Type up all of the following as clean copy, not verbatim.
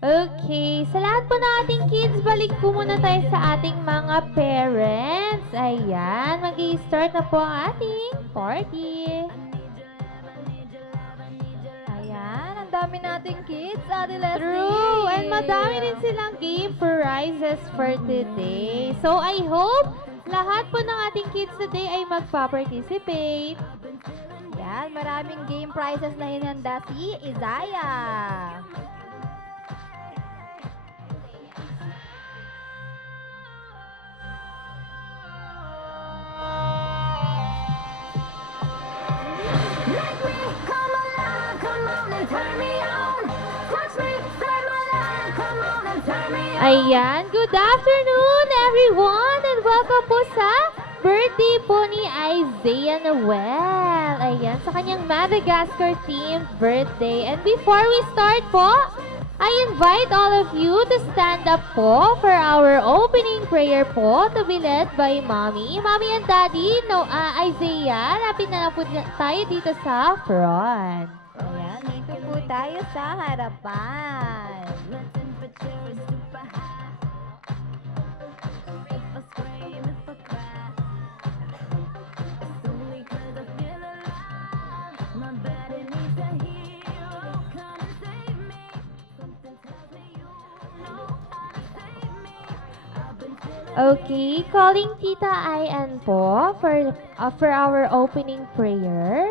Okay, sa lahat po ng ating kids, balik po muna tayo sa ating mga parents. Ayan, mag-i-start na po ang ating party. Ayan, ang dami nating kids, Ate Leslie. True, and madami rin silang game prizes for today. So, I hope lahat po ng ating kids today ay magpa-participate. Yan, maraming game prizes na hinanda si Isaiah. Ayan, good afternoon everyone and welcome po sa birthday po ni Isaiah Noel. Ayan, sa kanyang Madagascar themed birthday. And before we start po, I invite all of you to stand up po for our opening prayer po to be led by Mommy. Mommy and Daddy, Isaiah, lapit na lang po tayo dito sa front. Ayan, dito po tayo sa harapan. Okay, calling Tita Ayan po for our opening prayer.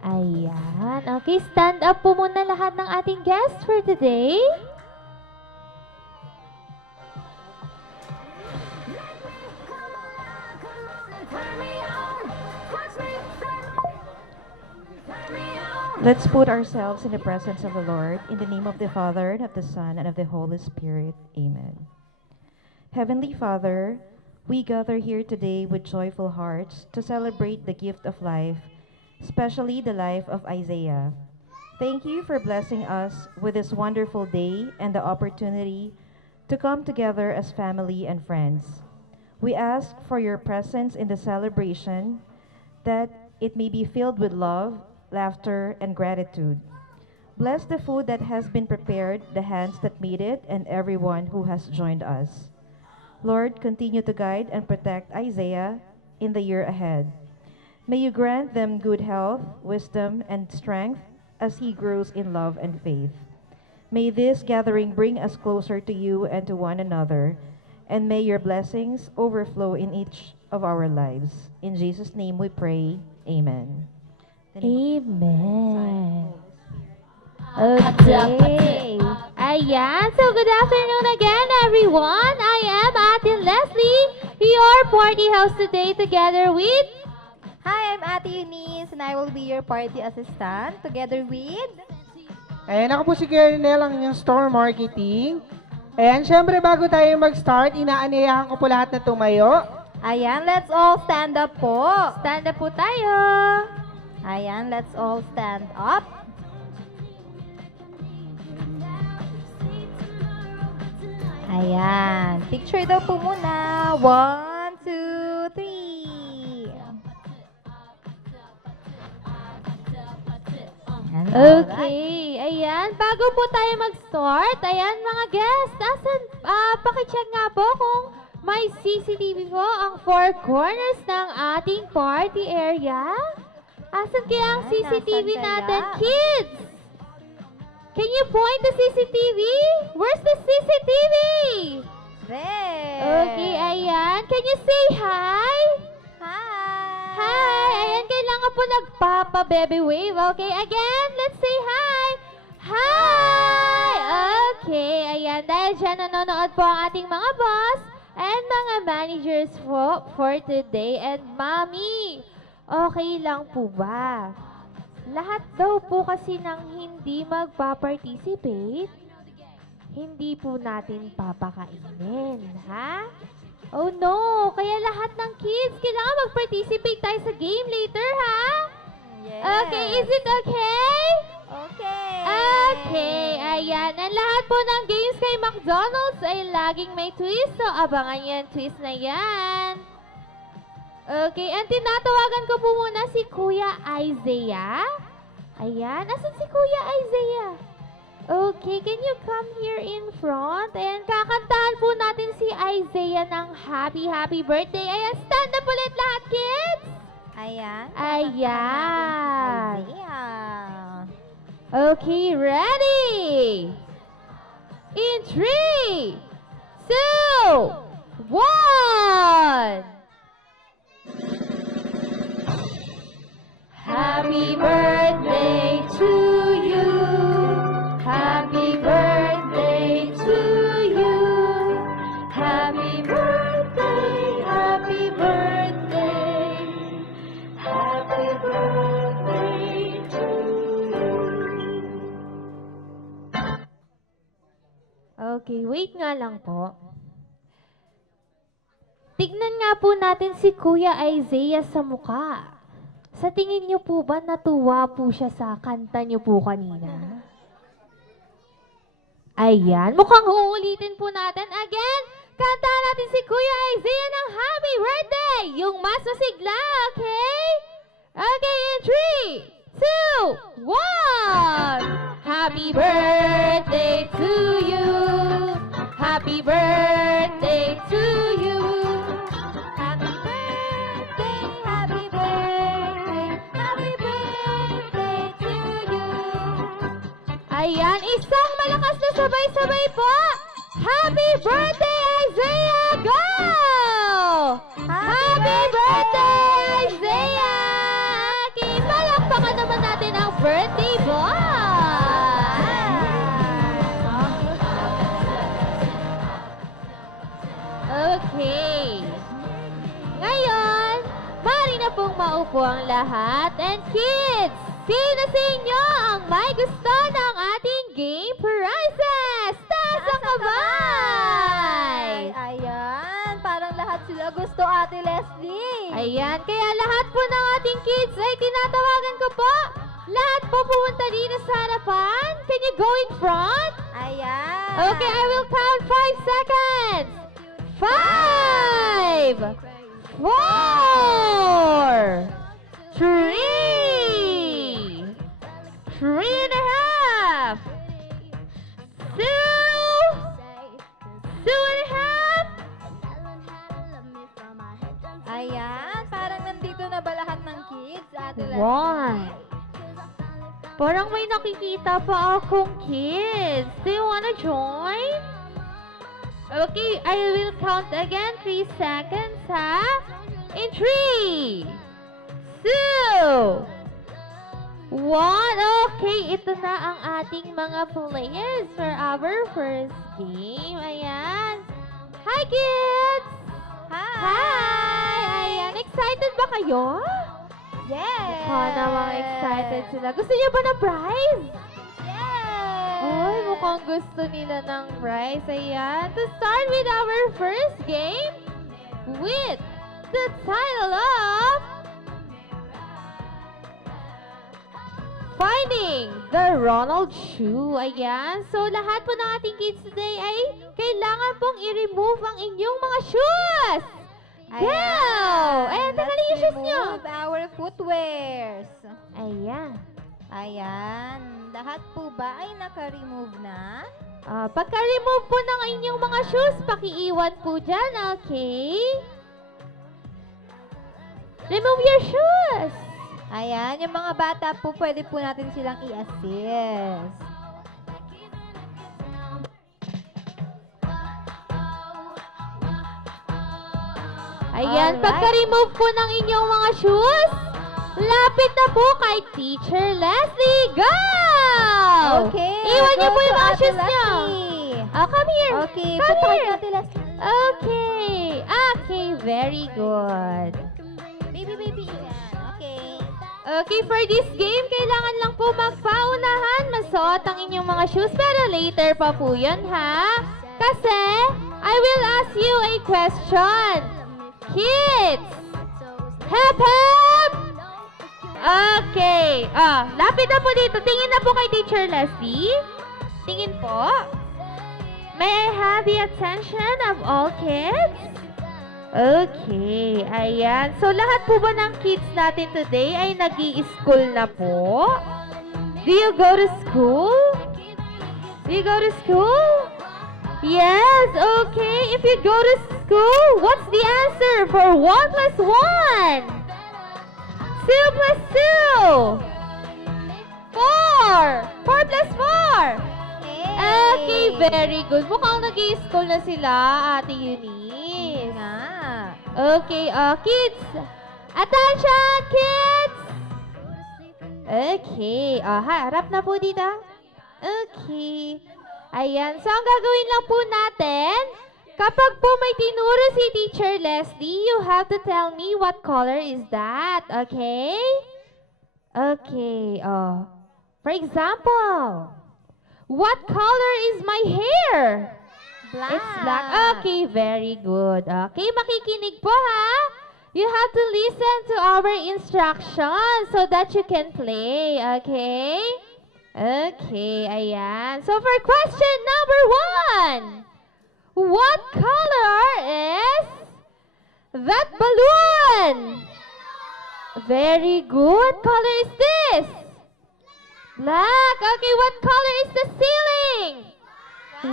Ayan. Okay, stand up po muna lahat ng ating guests for today. Let's put ourselves in the presence of the Lord, in the name of the Father, and of the Son, and of the Holy Spirit. Amen. Heavenly Father, we gather here today with joyful hearts to celebrate the gift of life, especially the life of Isaiah. Thank you for blessing us with this wonderful day and the opportunity to come together as family and friends. We ask for your presence in the celebration, that it may be filled with love, laughter, and gratitude. Bless the food that has been prepared, the hands that made it, and everyone who has joined us. Lord, continue to guide and protect Isaiah in the year ahead. May you grant them good health, wisdom, and strength as he grows in love and faith. May this gathering bring us closer to you and to one another, and may your blessings overflow in each of our lives. In Jesus' name we pray. Amen. Amen. Okay. Ayan. So, good afternoon again, everyone. I am Ate Leslie, your party host today together with... Hi, I'm Ate Eunice, and I will be your party assistant together with... Ayan, ako po si Kernel, ang inyong store marketing. Ayan, syempre bago tayo mag-start, inaanyayahan ko po lahat na tumayo. Ayan, let's all stand up po. Stand up po tayo. Ayan, let's all stand up. Ayan, picture daw po muna. 1, 2, 3. Ayan, Okay. Ayan. Bago po tayo mag-start, ayan mga guests, pakicheck nga po kung may CCTV po ang four corners ng ating party area. Asan kaya ang Ayan, CCTV nasan natin, kaya? kids? Can you point the CCTV? Where's the CCTV? There. Okay, ayan. Can you say hi? Hi. Hi! Ayan, kailangan po nagpapa-baby wave. Okay, again, let's say hi! Hi! Okay, ayan. Dahil dyan nanonood po ang ating mga boss and mga managers po for today. And mommy, okay lang po ba? Lahat daw po kasi nang hindi magpa-participate, hindi po natin papakainin, ha? Oh no! Kaya lahat ng kids, kailangan mag-participate tayo sa game later, ha? Yes. Okay, is it okay? Okay. Okay, ayan. Ang lahat po ng games kay McDonald's ay laging may twist, so abangan yan, twist na yan. Okay, and tinatawagan ko po muna si Kuya Isaiah. Ayan, asan si Kuya Isaiah? Okay, can you come here in front? Ayan, kakantahan po natin si Isaiah ng happy birthday. Ayan, stand up ulit lahat, kids! Ayan. Ayan. Isaiah. Okay, ready? In 3, 2, 1. Happy birthday to you. Happy birthday to you. Happy birthday, happy birthday. Happy birthday to you. Okay, wait nga lang po. Tignan nga po natin si Kuya Isaiah sa mukha. Sa tingin niyo po ba natuwa po siya sa kanta niyo po kanina? Ayan, mukhang uulitin po natin. Again, kanta natin si Kuya Isaiah ng happy birthday! Yung mas masigla, okay? Okay, in 3, 2, 1! Happy birthday to you! Happy birthday to you! Happy birthday, happy birthday, happy birthday to you. Ayan, isang malakas na sabay-sabay po! Happy birthday, Isaiah! Go! Happy birthday, Isaiah! Okay, palakpakan naman natin ang birthday boy! Okay. Ngayon, maaari na pong maupo ang lahat. And kids, sino sa inyo ang may gusto ng ating game prizes? Taas ang kamay! Ayan, parang lahat sila gusto, Ate Leslie. Ayan, kaya lahat po ng ating kids ay tinatawagan ko po. Lahat po pumunta dito sa harapan. Can you go in front? Ayan. Okay, I will count 5 seconds. 5, 4, 3, 3.5, 2, 2.5. Ayan, parang nandito na ba lahat ng kids, Ate Leslie? One. Parang may nakikita pa akong kids. Do you wanna join? Okay, I will count again. 3 seconds, ha? In 3, 2, 1. Okay, ito na ang ating mga players for our first game. Ayan. Hi, kids! Hi! Ayan, excited ba kayo? Yes! Mukha namang excited sila. Gusto niyo ba ng prize? Yes! Ay, mukhang gusto nila ng prize. Ayan. To start with our first game with the title of Finding the Ronald Shoe. Ayan. So, lahat po ng ating kids today ay kailangan pong i-remove ang inyong mga shoes. Go! Ayan, tanggalin yung shoes nyo. Remove our footwears. Ayan. Ayan. Lahat po ba ay naka-remove na? Pagka-remove po ng inyong mga shoes, pakiiwan po dyan, okay? Remove your shoes! Ayan, yung mga bata po, pwede po natin silang i-assist. Ayan, Alright. pagka-remove po ng inyong mga shoes, lapit na po kay Teacher Leslie. Go! Okay. Iwan niyo go po yung to mga Ate shoes niyo. Leslie. Come here. Okay, Come patayin here. natin Leslie. Okay. Okay, very good. Baby, yan. Okay. Okay, for this game, kailangan lang po magpaunahan, masuot ang inyong mga shoes, pero later pa po yun, ha? Kasi, I will ask you a question. Kids! Hep, hep! Okay. Lapit na po dito. Tingin na po kay Teacher Leslie. Tingin po. May I have the attention of all kids? Okay, ayan. So, lahat po ba ng kids natin today ay nag-i-school na po? Do you go to school? Do you go to school? Yes, okay. If you go to school, what's the answer for 1 plus 1? 2 plus 2. 4. 4 plus 4. Okay, very good. Mukhang nag-i-school na sila, Ate Eunice. Nga. Okay, kids. Attention, kids. Okay, harap na po dito. Okay. Ayan, so ang gagawin lang po natin, kapag po may tinuro si Teacher Leslie, you have to tell me what color is that, okay? Okay, for example, what color is my hair? Black. It's black. Okay, very good. Okay, makikinig po ha. You have to listen to our instructions so that you can play. Okay? Okay, ayan. So for question number 1, what color is that balloon? Very good. What color is this? Black. Okay, what color is the ceiling?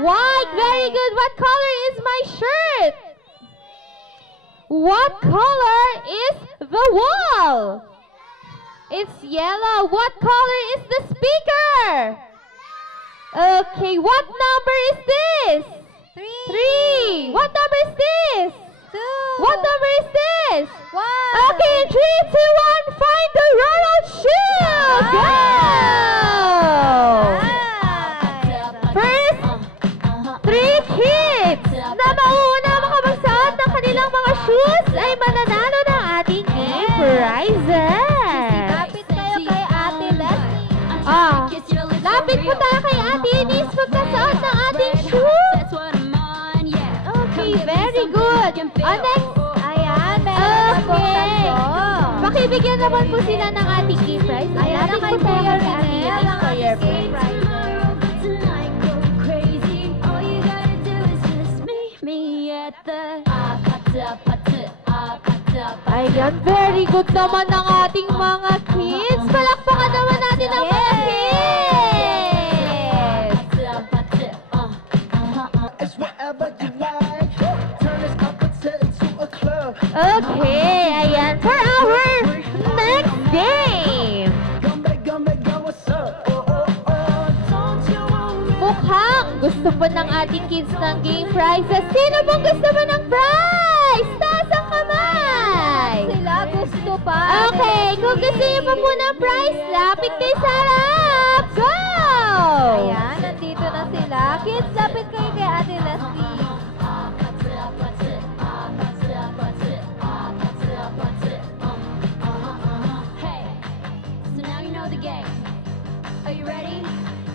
White. Very good. What color is my shirt? What color is the wall? It's yellow. What color is the speaker? Okay, what number is this? 3. What number is this? 2. What number is this? 1. Okay, 3, 2, 1, find the rolled shoe! Go! First, 3 kids na mauna makapagsuot ng kanilang mga shoes ay mananalo ng ating game prizes. Lapit kayo kay Ate Leslie. Lapit po tayo kay Ate Eunice pagkasuot ng ating shoes. Okay, very good. Next. Ayan, meron na pong Okay. tatlo. Pakibigyan naman po sila ng ating game prize. Ayan na kay Lapit po tayo Kuya kay Ate Rinel, Eunice ang for your ating game prize. Ayan, very good naman ng ating mga kids. Palakpakan naman natin ang mga kids. It's whatever you like. Turn this opposite into a club. Okay, ayan. For our next game. Come back, go, what's up? Oh, oh, oh, don't you want me? Mukhang gusto po ng ating kids ng game prizes. Sino pong gusto mo ng prize? Taas ang kamay. Sila gusto pa. Okay, kung gusto niyo pa po ng prize, lapit kayo sa harap. Go! Ayan, nandito na sila. Kids, lapit kayo kay Ate Leslie. Hey, so now you know the game. Are you ready?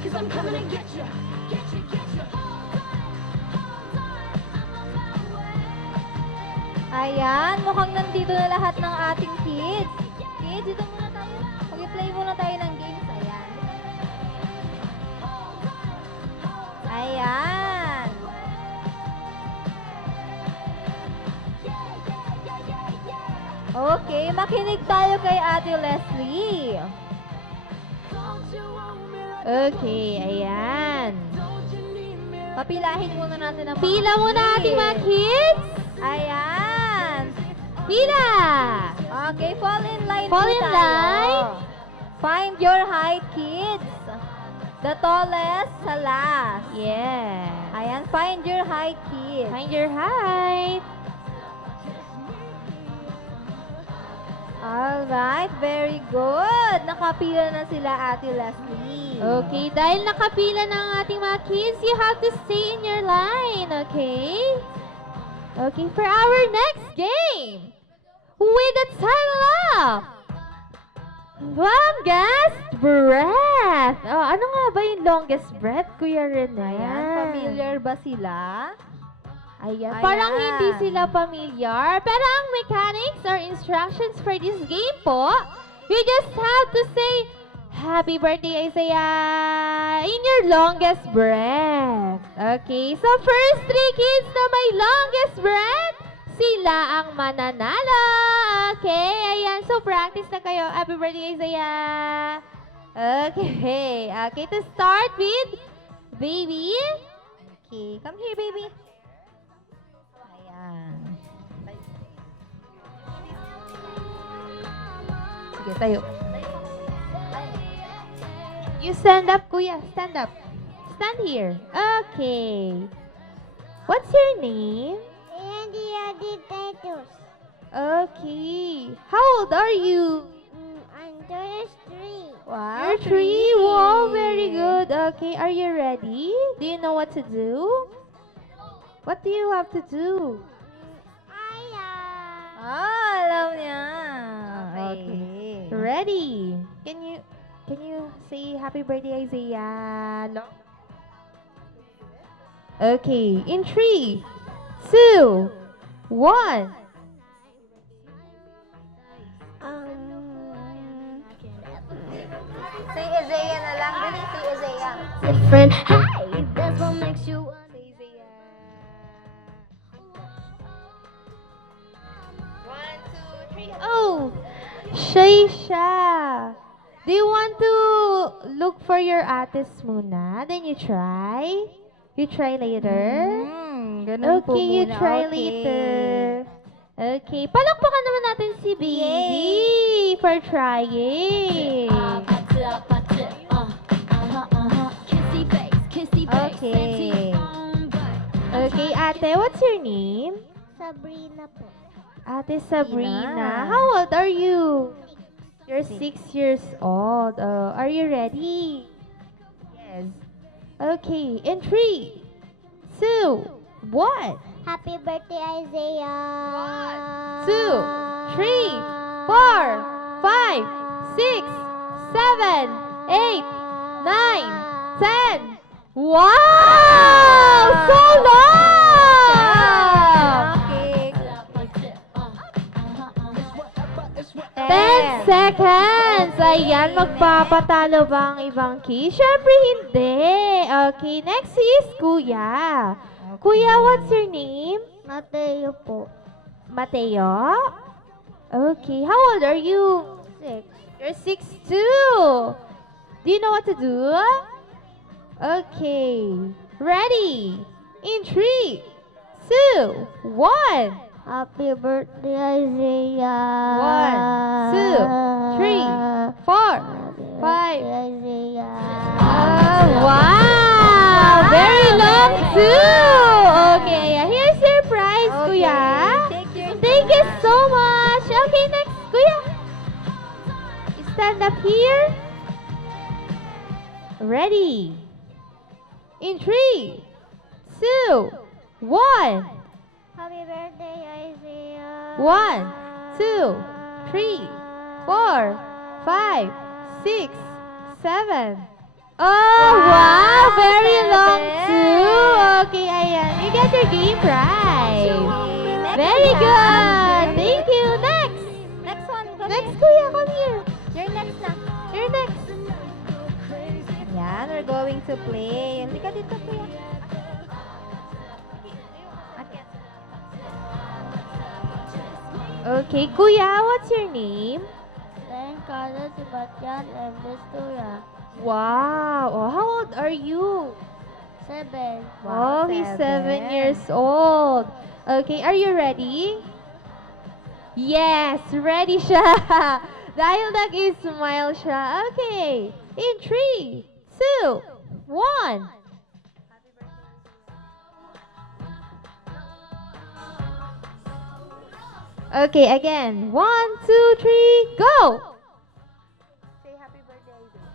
Cause I'm coming to get you. Get you, get you. Ayan, mukhang nandito na lahat ng ating kids. Kids, dito muna tayo. Mag-play muna tayo ng games. Ayan. Ayan. Okay, makinig tayo kay Ate Leslie. Okay, ayan. Papilahin muna natin ang mga Pila muna kids. ating mga kids. Ayan. Pila! Okay, fall in line Fall po in tayo. line. Find your height, kids. The tallest sa last. Yeah. Ayan, find your height, kids. Find your height. Alright, very good. Nakapila na sila, Ate Leslie. Okay, dahil nakapila ng ating mga kids, you have to stay in your line, okay? Okay, for our next game, with the title of Longest Breath. Oh, ano nga ba yung longest breath, Kuya Rene? Ayan, familiar ba sila? Ayan. Ayan. Parang hindi sila familiar. Pero ang mechanics or instructions for this game po, you just have to say, Happy birthday, Isaiah! In your longest breath. Okay, so first 3 kids na may longest breath, sila ang mananalo. Okay, ayan. So, practice na kayo. Happy birthday, Isaiah. Okay. Okay, to start with, baby. Okay, come here, baby. Ayan. Sige, tayo. You stand up, kuya. Stand up. Stand here. Okay. What's your name? Andy Titus. Okay. How old are you? I'm 3. Wow, You're 3. Wow, very good. Okay, are you ready? Do you know what to do? What do you have to do? Alam niya. Okay. Ready? Can you say happy birthday, Isaiah? No? Okay, in 3, 2, 1. Say Isaiah na lang. Dali, say Isaiah. Different. Hey, that's what makes you Say Isaiah. 1, 2, 3. Oh, shy siya. Do you want to look for your ates muna? Then you try? You try later? Ganun po Okay, you muna. try Okay. later. Okay, palakpakan naman natin si Baby for trying. Kissy face, Okay. sexy on butt. Okay, ate, what's your name? Sabrina po. Ate Sabrina. Sabrina. How old are you? You're 6 years old. Are you ready? Yes. Okay, in 3, 2, 1. Happy birthday, Isaiah. 2, 3, 4, 5, 6, 7, 8, 9, 10. Wow! So long! Okay. 10 seconds! Ayan, magpapatalo ba ang ibang key? Siyempre hindi. Okay, next is Kuya. Kuya, what's your name? Mateo po. Mateo? Okay, how old are you? 6. You're 6 too. Do you know what to do? Okay, ready? In 3, 2, 1. Happy birthday, Isaiah. 1, 2, 3, 4, 5. Isaiah. Oh, wow! Very long too! Okay, here's your prize, Kuya. Take your Thank you so much. Okay, next, Kuya. You stand up here. Ready. In 3, 2, 1. Happy birthday, Isaiah. 1, 2, 3, 4, 5, 6, 7. Oh, wow! Very long too. Okay, ayan. You get your game prize. Very good. Thank you. Next. Next one. Come Next, here. Kuya. Come here. You're next na. You're next. Yan, we're going to play. Halika dito, kuya. Okay, Kuya. What's your name? Then Carlos Sebastian and Vistura. Wow. Oh, how old are you? 7. Oh, he's 7 years old. Okay, are you ready? Yes, ready siya. Dahil nag-smile siya. Okay, in 3, 2, 1. Okay, again. 1, 2, 3, go! Say happy birthday, Isaiah.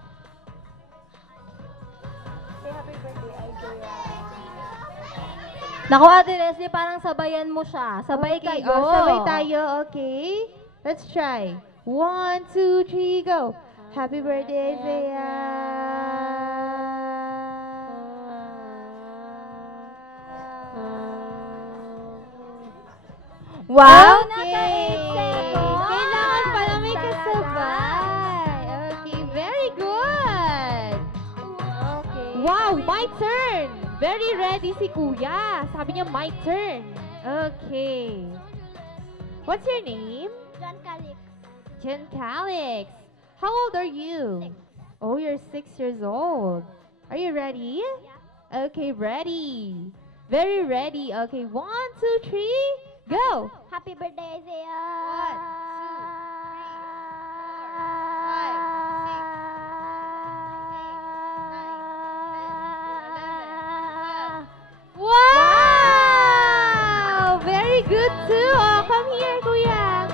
Say happy birthday, Isaiah. Naku, Ate Leslie, parang sabayan mo siya. Sabay Okay, kayo. oh, sabay tayo, okay? Let's try. 1, 2, 3, go. Happy birthday, Isaiah. Wow, Okay. naka-8 Kailangan pala may seconds. kasabay. Okay, very good. Okay. Wow, my turn. Very ready si Kuya. Sabi niya, my turn. Okay. What's your name? John Calix. Jen Calix. How old are you? 6. Oh, you're 6 years old. Are you ready? Okay, ready. Very ready. Okay, 1, 2, 3, go. Happy birthday, Isaiah. Wow! Very good too. Oh, come here, kuya.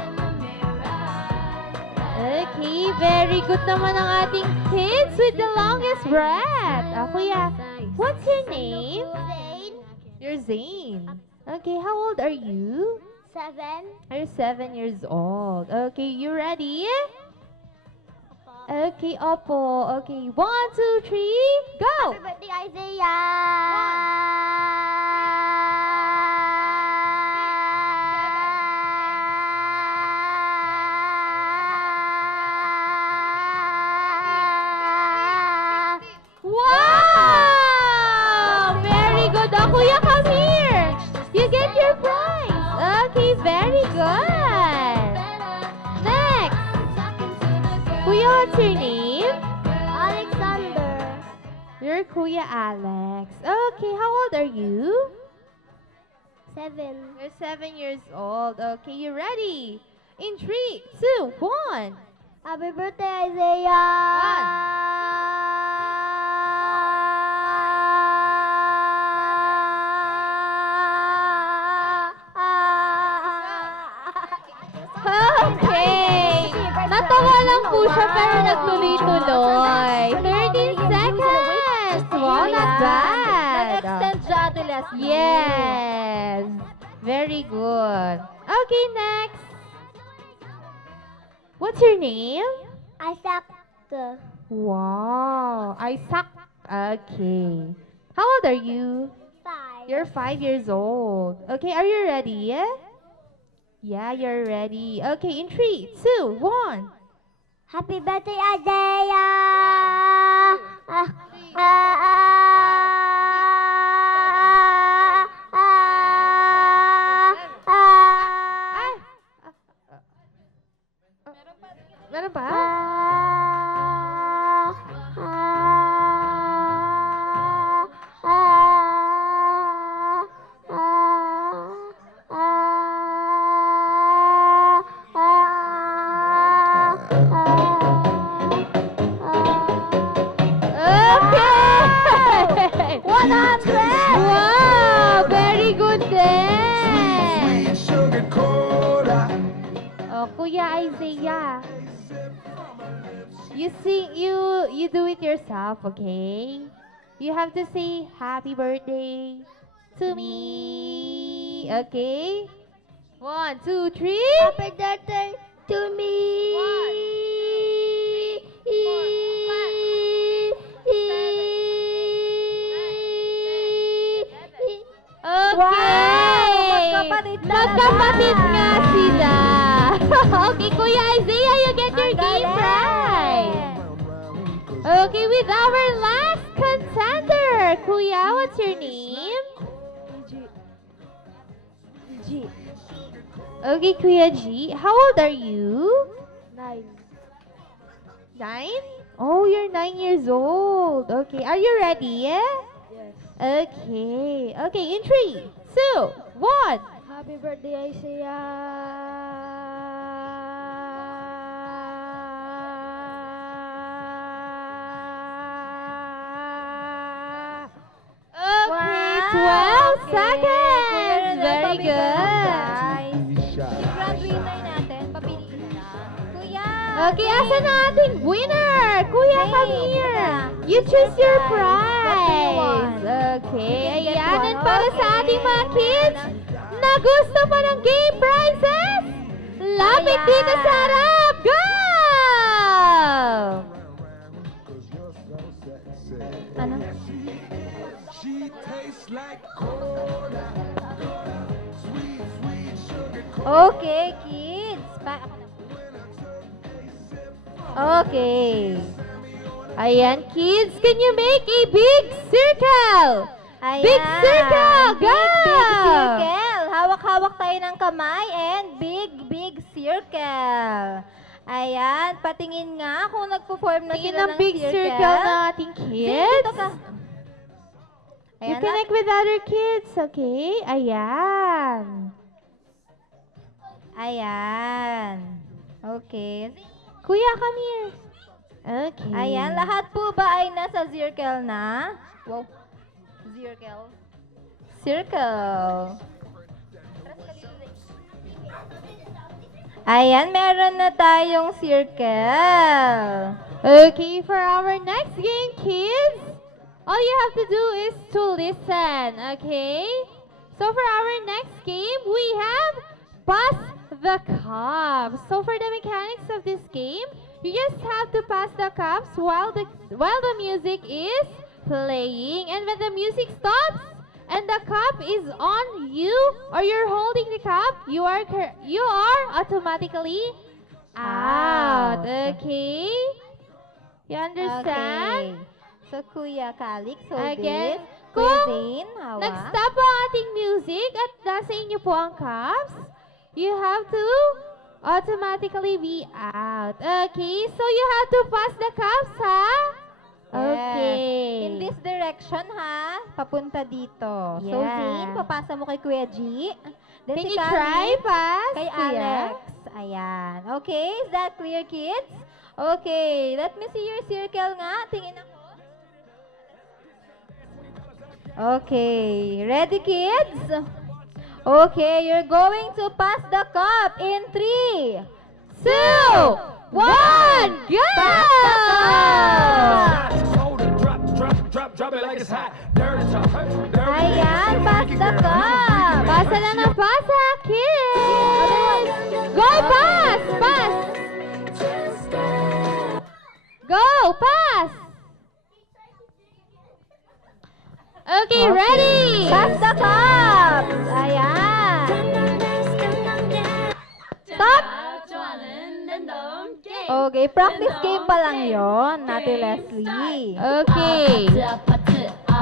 Okay, very good naman ang ating kids with the longest breath. Oh, kuya, what's your name? Zane. You're Zane. Okay, how old are you? 7. You're 7 years old. Okay, you ready? Okay, Oppo. Okay, 1, 2, 3, go! Happy birthday, Isaiah. Wow! Very good. Oh, kuya, come here. You get your prize. Okay, very good. Next. Kuya, what's your name? Alexander. You're Kuya Alex. Okay, how old are you? 7. You're 7 years old. Okay, you ready? In 3, 2, 1. Happy birthday, Isaiah. Okay. Natawa lang po siya pero nagtuloy-tuloy. 13 seconds. Wow, not bad. Nag-extend siya, Ate Leslie. Yes. Very good. Okay, next. What's your name? Isaac. Wow, Isaac. Okay. How old are you? 5. You're 5 years old. Okay, are you ready? Yeah, you're ready. Okay, in 3, 2, 1. Happy birthday, Isaiah. Meron pa? Okay! 100! Wow! Very good din! Sugar cola. Oh, Kuya Isaiah. You sing, you do it yourself, okay? You have to say happy birthday to me, okay? 1, 2, 3. Happy birthday to me. Okay! Magkapatid na Magkapatid naman. nga sila. Okay, Kuya Isaiah, you get your game prize. Okay, with our last contender. Kuya, what's your name? G. Okay, Kuya G. How old are you? 9. 9? Oh, you're 9 years old. Okay, are you ready? Yes. Okay. Okay, in 3, 2, 1. Happy birthday, Isaiah. Okay, Wow. 12 seconds. Kuya, Very good. Yung grand winner natin, papiliin na. Kuya! Okay, asan na ating winner? Kuya, Hey, come here. kuya. You choose your What do you want? prize. Okay, You can get ayan. one. And para sa ating mga kids na gusto pa ng game prizes, lapit Ayan. dito sa harap. Go! Ano? She tastes like cola. Sweet, sweet sugar cola. Okay, kids. Okay. Ayan, kids, can you make a big circle? Ayan. Big circle, go! Big circle. Hawak-hawak tayo ng kamay and big circle. Ayan, patingin nga kung nagpo-form na Tingin sila ng ng big circle ng ating Zane, kids. dito ka. You Ayan, connect with other kids, okay? Ayan. Ayan. Okay. Kuya, come here. Okay. Ayan, lahat po ba ay nasa circle na? Wow. Circle. Circle. Ayan, meron na tayong circle. Okay, for our next game, kids, all you have to do is to listen, okay? So for our next game, we have Pass the Cups. So for the mechanics of this game, you just have to pass the cups while the music is playing. And when the music stops and the cup is on you or you're holding the cup, you are automatically out. Okay? You understand? Okay. So, Kuya Calix, hold Again, this. Kuya kung Zane, hawak. nag-stop ang ating music at nasa inyo po ang cups, you have to automatically be out. Okay? So, you have to pass the cups, ha? Okay. In this direction, ha? Papunta dito. So, Yeah. Zane, papasa mo kay Kuya G. Then Can si you Calix, try, pass, Kay kuya? Alex. Ayan. Okay, is that clear, kids? Okay, let me see your circle nga. Tingin ako. Okay, ready, kids? Okay, you're going to pass the cup in 3, 2, 1, go! Hold it, drop it like it's hot. Dirty talk, dirty Ayan, pass the cup. Pasa na ng pasa, kids! Go, pass! Pass! Go, pass! Okay, ready! Pass the cup. Ayan. Stop! Okay, practice game pa lang yon, Ate Leslie. Okay.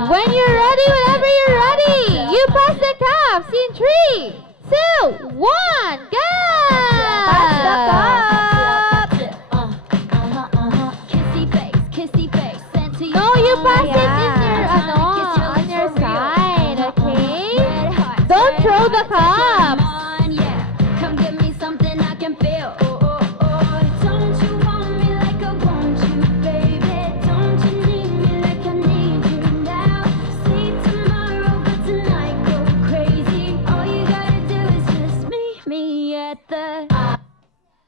When you're ready, whenever you're ready, you pass the cups in 3, 2, 1, go! Pass the cup. No, you pass it in Ayan. your, on your side, okay? Don't throw the cups. Come give me something I can feel. Don't you want me like I want you, baby? Don't you need me like I need you now? Say tomorrow, but tonight go crazy. All you gotta do is just meet me at the.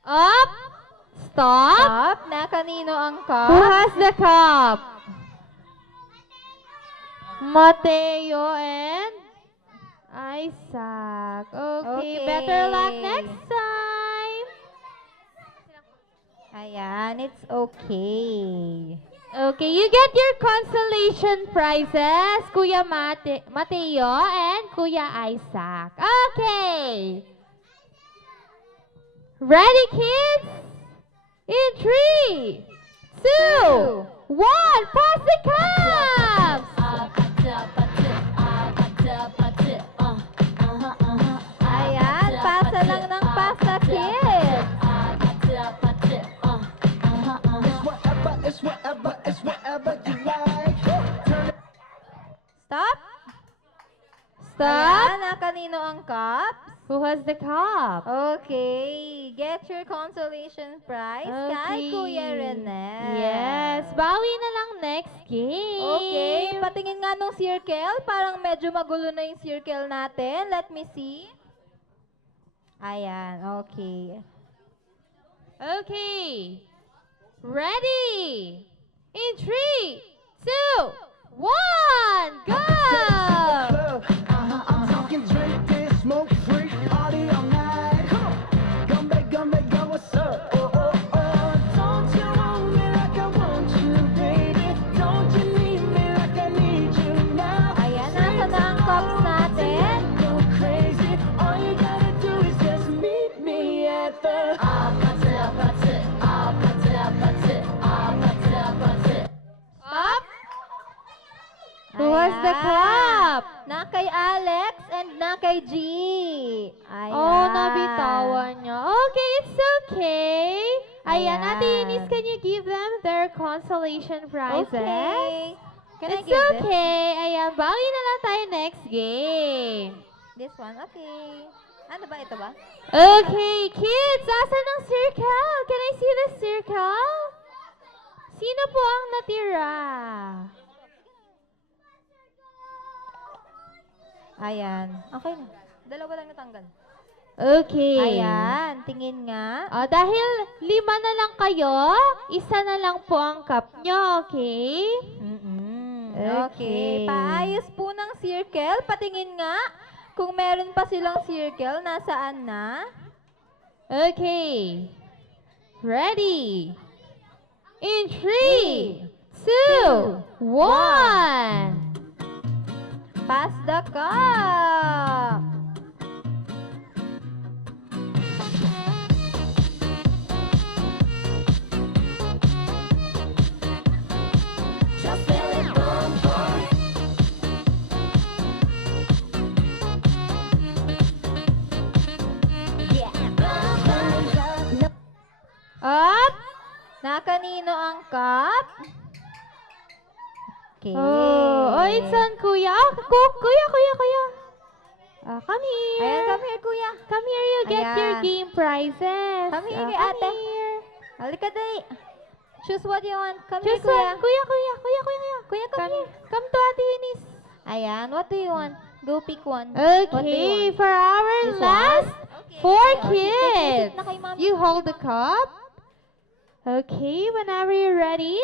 Up. Stop. Stop. Na kanino ang Who cup? has the cup? Mateo and Isaac. Okay, Okay. better luck next time. Ayan, it's okay. Okay, you get your consolation prizes, Kuya Mateo and Kuya Isaac. Okay. Ready, kids? In 3, 2, 1, pass the cups! Ayan, pasa lang ng pasa, kids. It's whatever you like. Turn it Stop. Stop. Ayan, na kanino ang cups? Who has the cup? Okay, get your consolation prize kay Kuya Rene. Yes, bawi na lang next game. Okay, patingin nga nung circle. Parang medyo magulo na yung circle natin. Let me see. Ayan, okay. Okay. Ready? In 3, 2, 1, go! club. I'm talking drink this, smoke free, party all night. Come back, go, what's up? Don't you want me like I want you, baby? Don't you need me like I need you now? Ayan, nasa na ang cups natin. Go crazy. All you gotta do is just meet me at the. Who has the Ayan. cup? Na kay Alex and And na kay G. Ayan. Oh, nabitawan niya. Okay, it's okay. Ayan, Ate Ayan. Eunice, can you give them their consolation prizes? Okay. Can I It's give this? okay. Ayan, bawi na lang tayo next game. This one? Okay. Ano ba? Ito ba? Okay, kids, asan ang circle? Can I see the circle? Sino po ang natira? Ayan. Okay na. Dalawa lang natanggal. Okay. Ayan. Tingin nga. Dahil 5 na lang kayo, isa na lang po ang cup nyo, okay? Okay. Okay. Paayos po ng circle. Patingin nga. Kung meron pa silang circle, nasaan na? Okay. Ready? In 3, 2, 1. Pass the cup. Just feel it, boom, boom. Yeah, boom, boom. Up. Na kanino ang cup? Okay. Oh, it's on Kuya. Kuya. Come here. Ayan, come here, kuya. Come here, you get your Ayan. game prizes. Come here, Come ate. here. Halika dali. Choose what you want. Come Just here, kuya. one. Kuya. Kuya, come here. Come to Ate Eunice. Ayan, what do you want? Go pick one. What do you Okay, want? for our This last Okay. 4 Okay, sit kids. na kay mami. You hold the cup. Okay, whenever you're ready.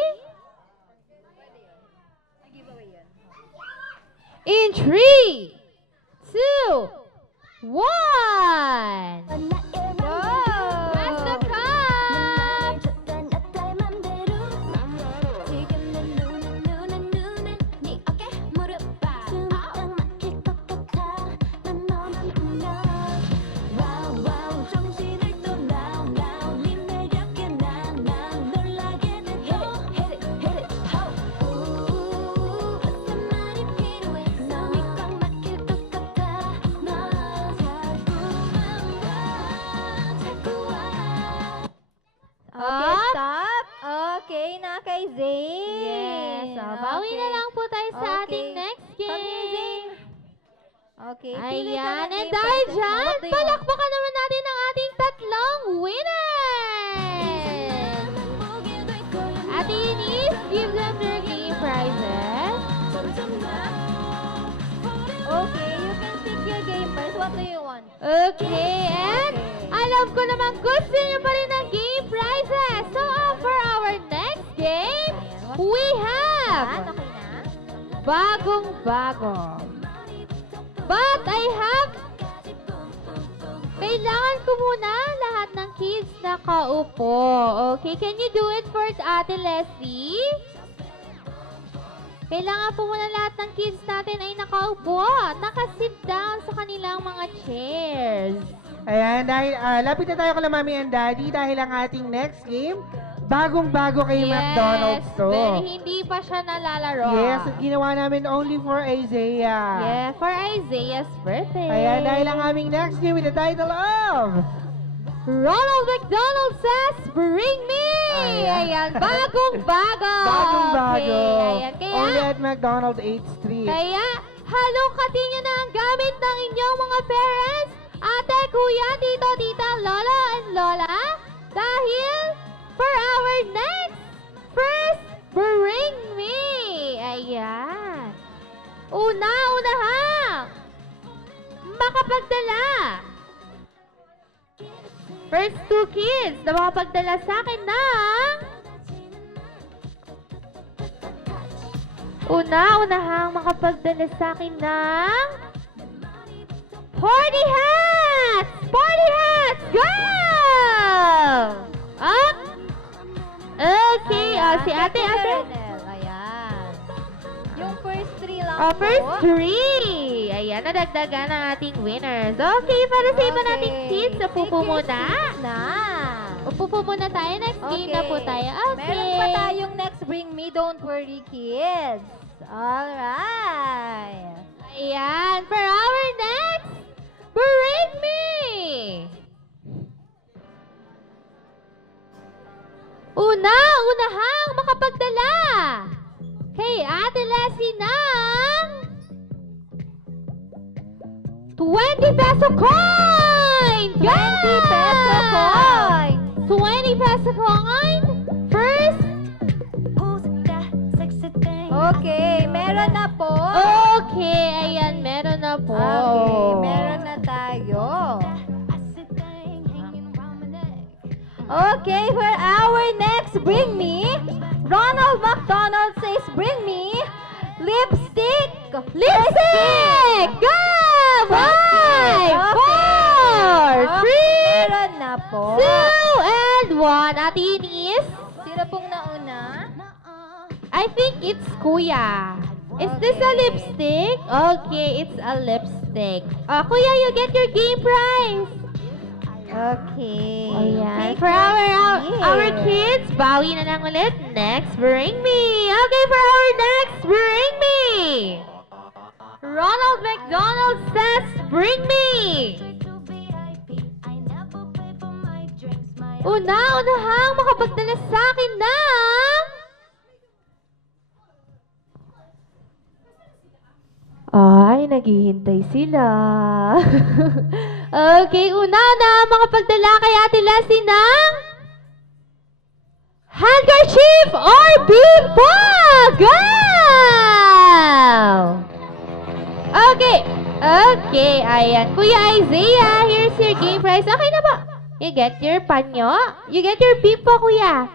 In 3, 2, 1. Go! Pass the cup. 지금 내 눈에 네 어깨 무릎 봐 숨이 딱 막힐 것 같아 난 너만 보면 와우 와우 정신을 또 now 네 매력에 난 놀라게 돼 hit it ho 어떤 말이 필요해 숨이 꽉 막힐 것 같아 너 자꾸만 와 Okay, Up. stop. Okay, na kay Zane. Yes, bawi na lang po tayo sa Okay. ating next Come here, game. Zane. Okay, pili ka Ayan, ng and game dahil prizes mo. dyan, What do you want? palakpakan naman natin ang ating tatlong winners! Ate Eunice, give them their game prizes. Okay, you can pick your game prize. What do you want? Okay, and Okay. alam ko naman gusto niyo pa rin ng game prizes. So, for our next game, we have Okay na? bagong-bago. But I have kailangan ko muna lahat ng kids nakaupo. Okay, can you do it for Ate Leslie? Kailangan po muna lahat ng kids natin ay nakaupo. Nakasit down sa kanilang mga chairs. Ayan, dahil lapit na tayo kay Mami and Daddy dahil ang ating next game, bagong-bago kay McDonald's to. pero hindi pa siya nalalaro. Yes, at ginawa namin only for Isaiah. Yeah, for Isaiah's birthday. Ayan, dahil ang aming next game with the title of Ronald McDonald says, bring me! Ayan, bagong-bago. Bagong-bago. Okay, ayan, Only kaya, at McDonald 8th Street. kaya, halukatin nyo na ang gamit ng inyong mga parents, ate, kuya, tito, tita, lolo, and lola, dahil, for our next, first, bring me! Ayan. Una-unahang, makapagdala. First 2 kids na makapagdala sa akin ng unahang makapagdala sa akin ng party hats! Party hats! Go! Up! Okay, si ate. Ayan. Yung first 3 lang First po. 3. Ayan, nadagdagan ang ating winners. Okay, para sa iba nating kids, upo po muna. Na. Upo po muna tayo. Next game na po tayo. Okay. Meron pa tayong next Bring Me, Don't Worry Kids. Alright. Ayan, for our next Bring me! Unahang makapagdala kay Ate Leslie ng 20 peso coin! 20 peso coin! 20 peso coin! First, Okay, meron na po. okay, ayan, meron na po. Okay, meron na tayo. Okay, for our next bring me, Ronald McDonald says bring me lipstick. Lipstick! Go! 5, 4, 3, Meron na po. 2, and 1. Ate Eunice, Sino pong nauna? I think it's Kuya. Is this a lipstick? Okay, it's a lipstick. Kuya, you get your game prize. Okay. Ayan. Take For your our seat. kids, bawi na lang ulit. Next, bring me. Okay, for our next, bring me. Ronald McDonald says, bring me. Unahang makapagdala sa akin ng... Ay, naghihintay sila. Okay, una makapagdala kay Ate Leslie ng handkerchief or bimbo! Go! Okay, ayan. Kuya Isaiah, here's your game prize. Okay na ba? You get your panyo? You get your bimbo, kuya.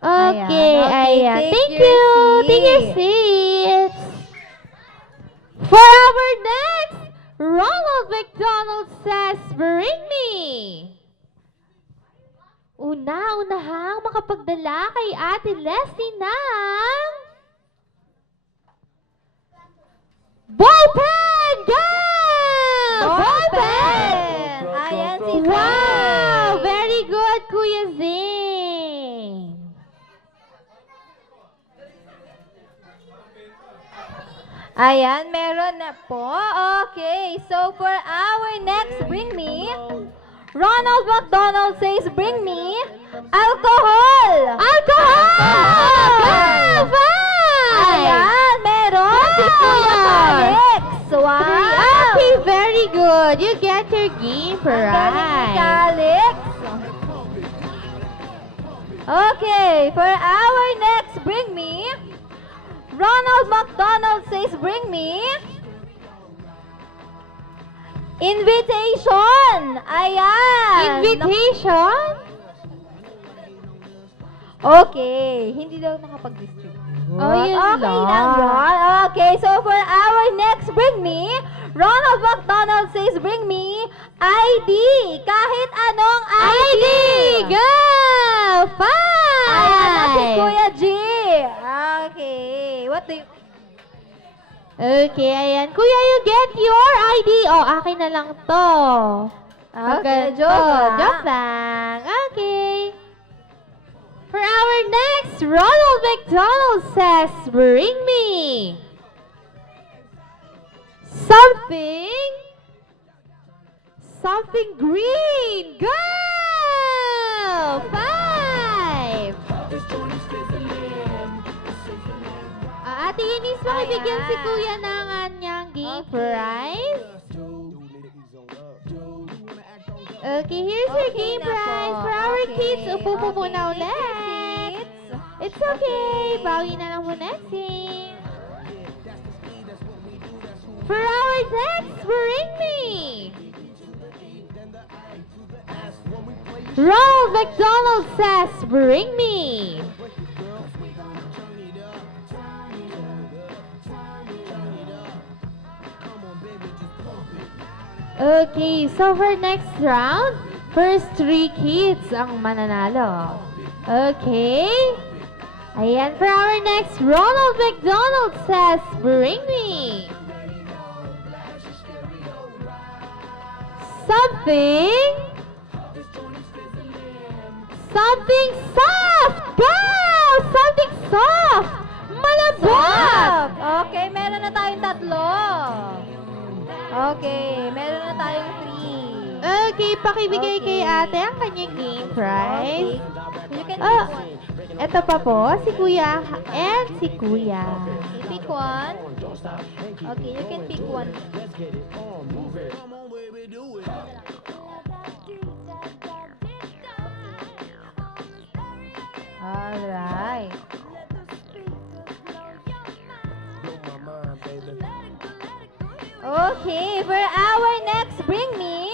Okay, Ayan, ayan. okay, take Thank your you. Take your seat. seats. For our next, Ronald McDonald says, bring me. Unahang makapagdala kay Ate Leslie ng ballpen! Go! Ballpen! Ayan si Wow! Zane. Very good, Kuya Zane. Ayan, meron na po. Okay, so for our next bring me, Ronald McDonald says bring me alcohol! Alcohol! Go! 5! Ayan, meron si Kuya Alex. Wow! Okay, very good. You get your game Ang galing ni prize. Alex. Okay, for our next bring me, Ronald McDonald says bring me invitation. Ayan. Invitation? Okay, hindi daw nakapag-distribute. Oh, yun okay lang. lang yun. Okay, so for our next bring me, Ronald McDonald says bring me ID. Kahit anong ID. Go! 5! Ayan na si Kuya G. Okay, what do you... Okay, ayan. Kuya, you get your ID. Oh, akin na lang to. Okay, Ganito. joke lang. Joke lang. Okay. For our next, Ronald McDonald says, bring me something green. Go! 5! Ate Eunice, makibigyan si Kuya ng kanyang game prize. Okay, here's your game na prize. po. For our Okay, kids, upo po okay. muna Take your ulit. seats. It's okay. Bawi na lang po next game. For our next, bring me. Ronald McDonald says, bring me. Okay, so for next round, first 3 kids ang mananalo. Okay? Ayan, for our next, Ronald McDonald says, bring me something soft! Go! Something soft! Malambot! Okay, meron na tayong tatlo. Okay, meron na tayong 3. Okay, pakibigay kay ate ang kanyang game prize. You can Oh, pick one. eto pa po, si kuya and si kuya. Okay, pick one. Okay, you can pick one. Alright. Okay, for our next Bring Me,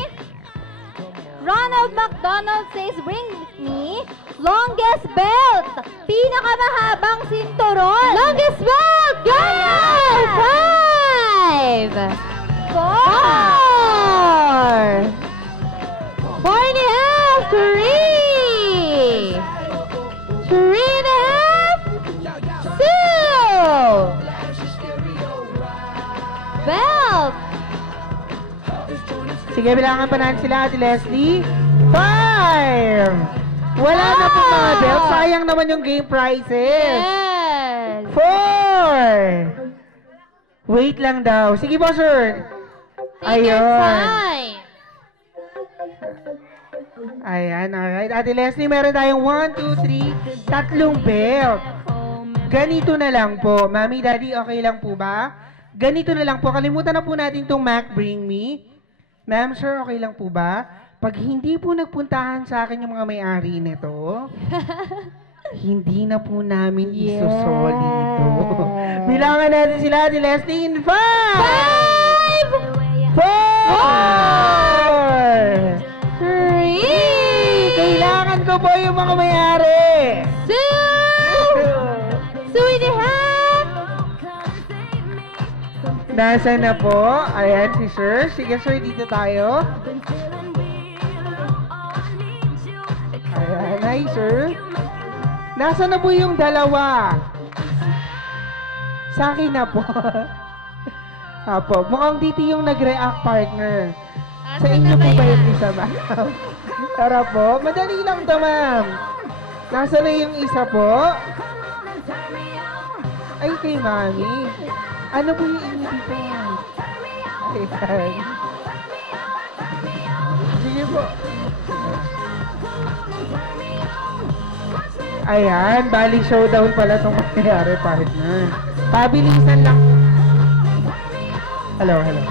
Ronald McDonald says, bring me longest belt. Pinakamahabang sinturon. Longest belt! Go! Ayan. 5! 4. 4 and a half! 3! 3 and a half! 2! Belt! Sige, bilangan pa natin sila, Ate Leslie. 5! Wala na pong mga belt. Sayang naman yung game prizes. Yes! 4! Wait lang daw. Sige po, sir. Take your Ayun. time! Ayan, alright. Ate Leslie, meron tayong 1, 2, 3, tatlong belt. Ganito na lang po. Mami, Daddy, okay lang po ba? Ganito na lang po. Kalimutan na po natin itong Mac Bring Me. Ma'am, sir, okay lang po ba? Pag hindi po nagpuntahan sa akin yung mga may-ari nito, hindi na po namin isusoli ito. Bilangan natin sila, Ate Leslie, in 5! 4! 3! Kailangan ko po yung mga may-ari. 2! 2 and a half! Nasa na po? Ayan, si sir. Sige, sir, dito tayo. Ayan, hi, sir. Nasa na po yung dalawa? Sa akin na po. Apo, mukhang dito yung nag-react partner. Sa inyo po ba yung isa, ma'am? Tara po. Madali lang to, ma'am. Nasa na yung isa po? Ay, kay mami. Ano po yung inyo dito? Ayan. Sige po. Ayan, bali showdown pala itong mangyayari, partner. Pabilisan lang. Hello. Ayan.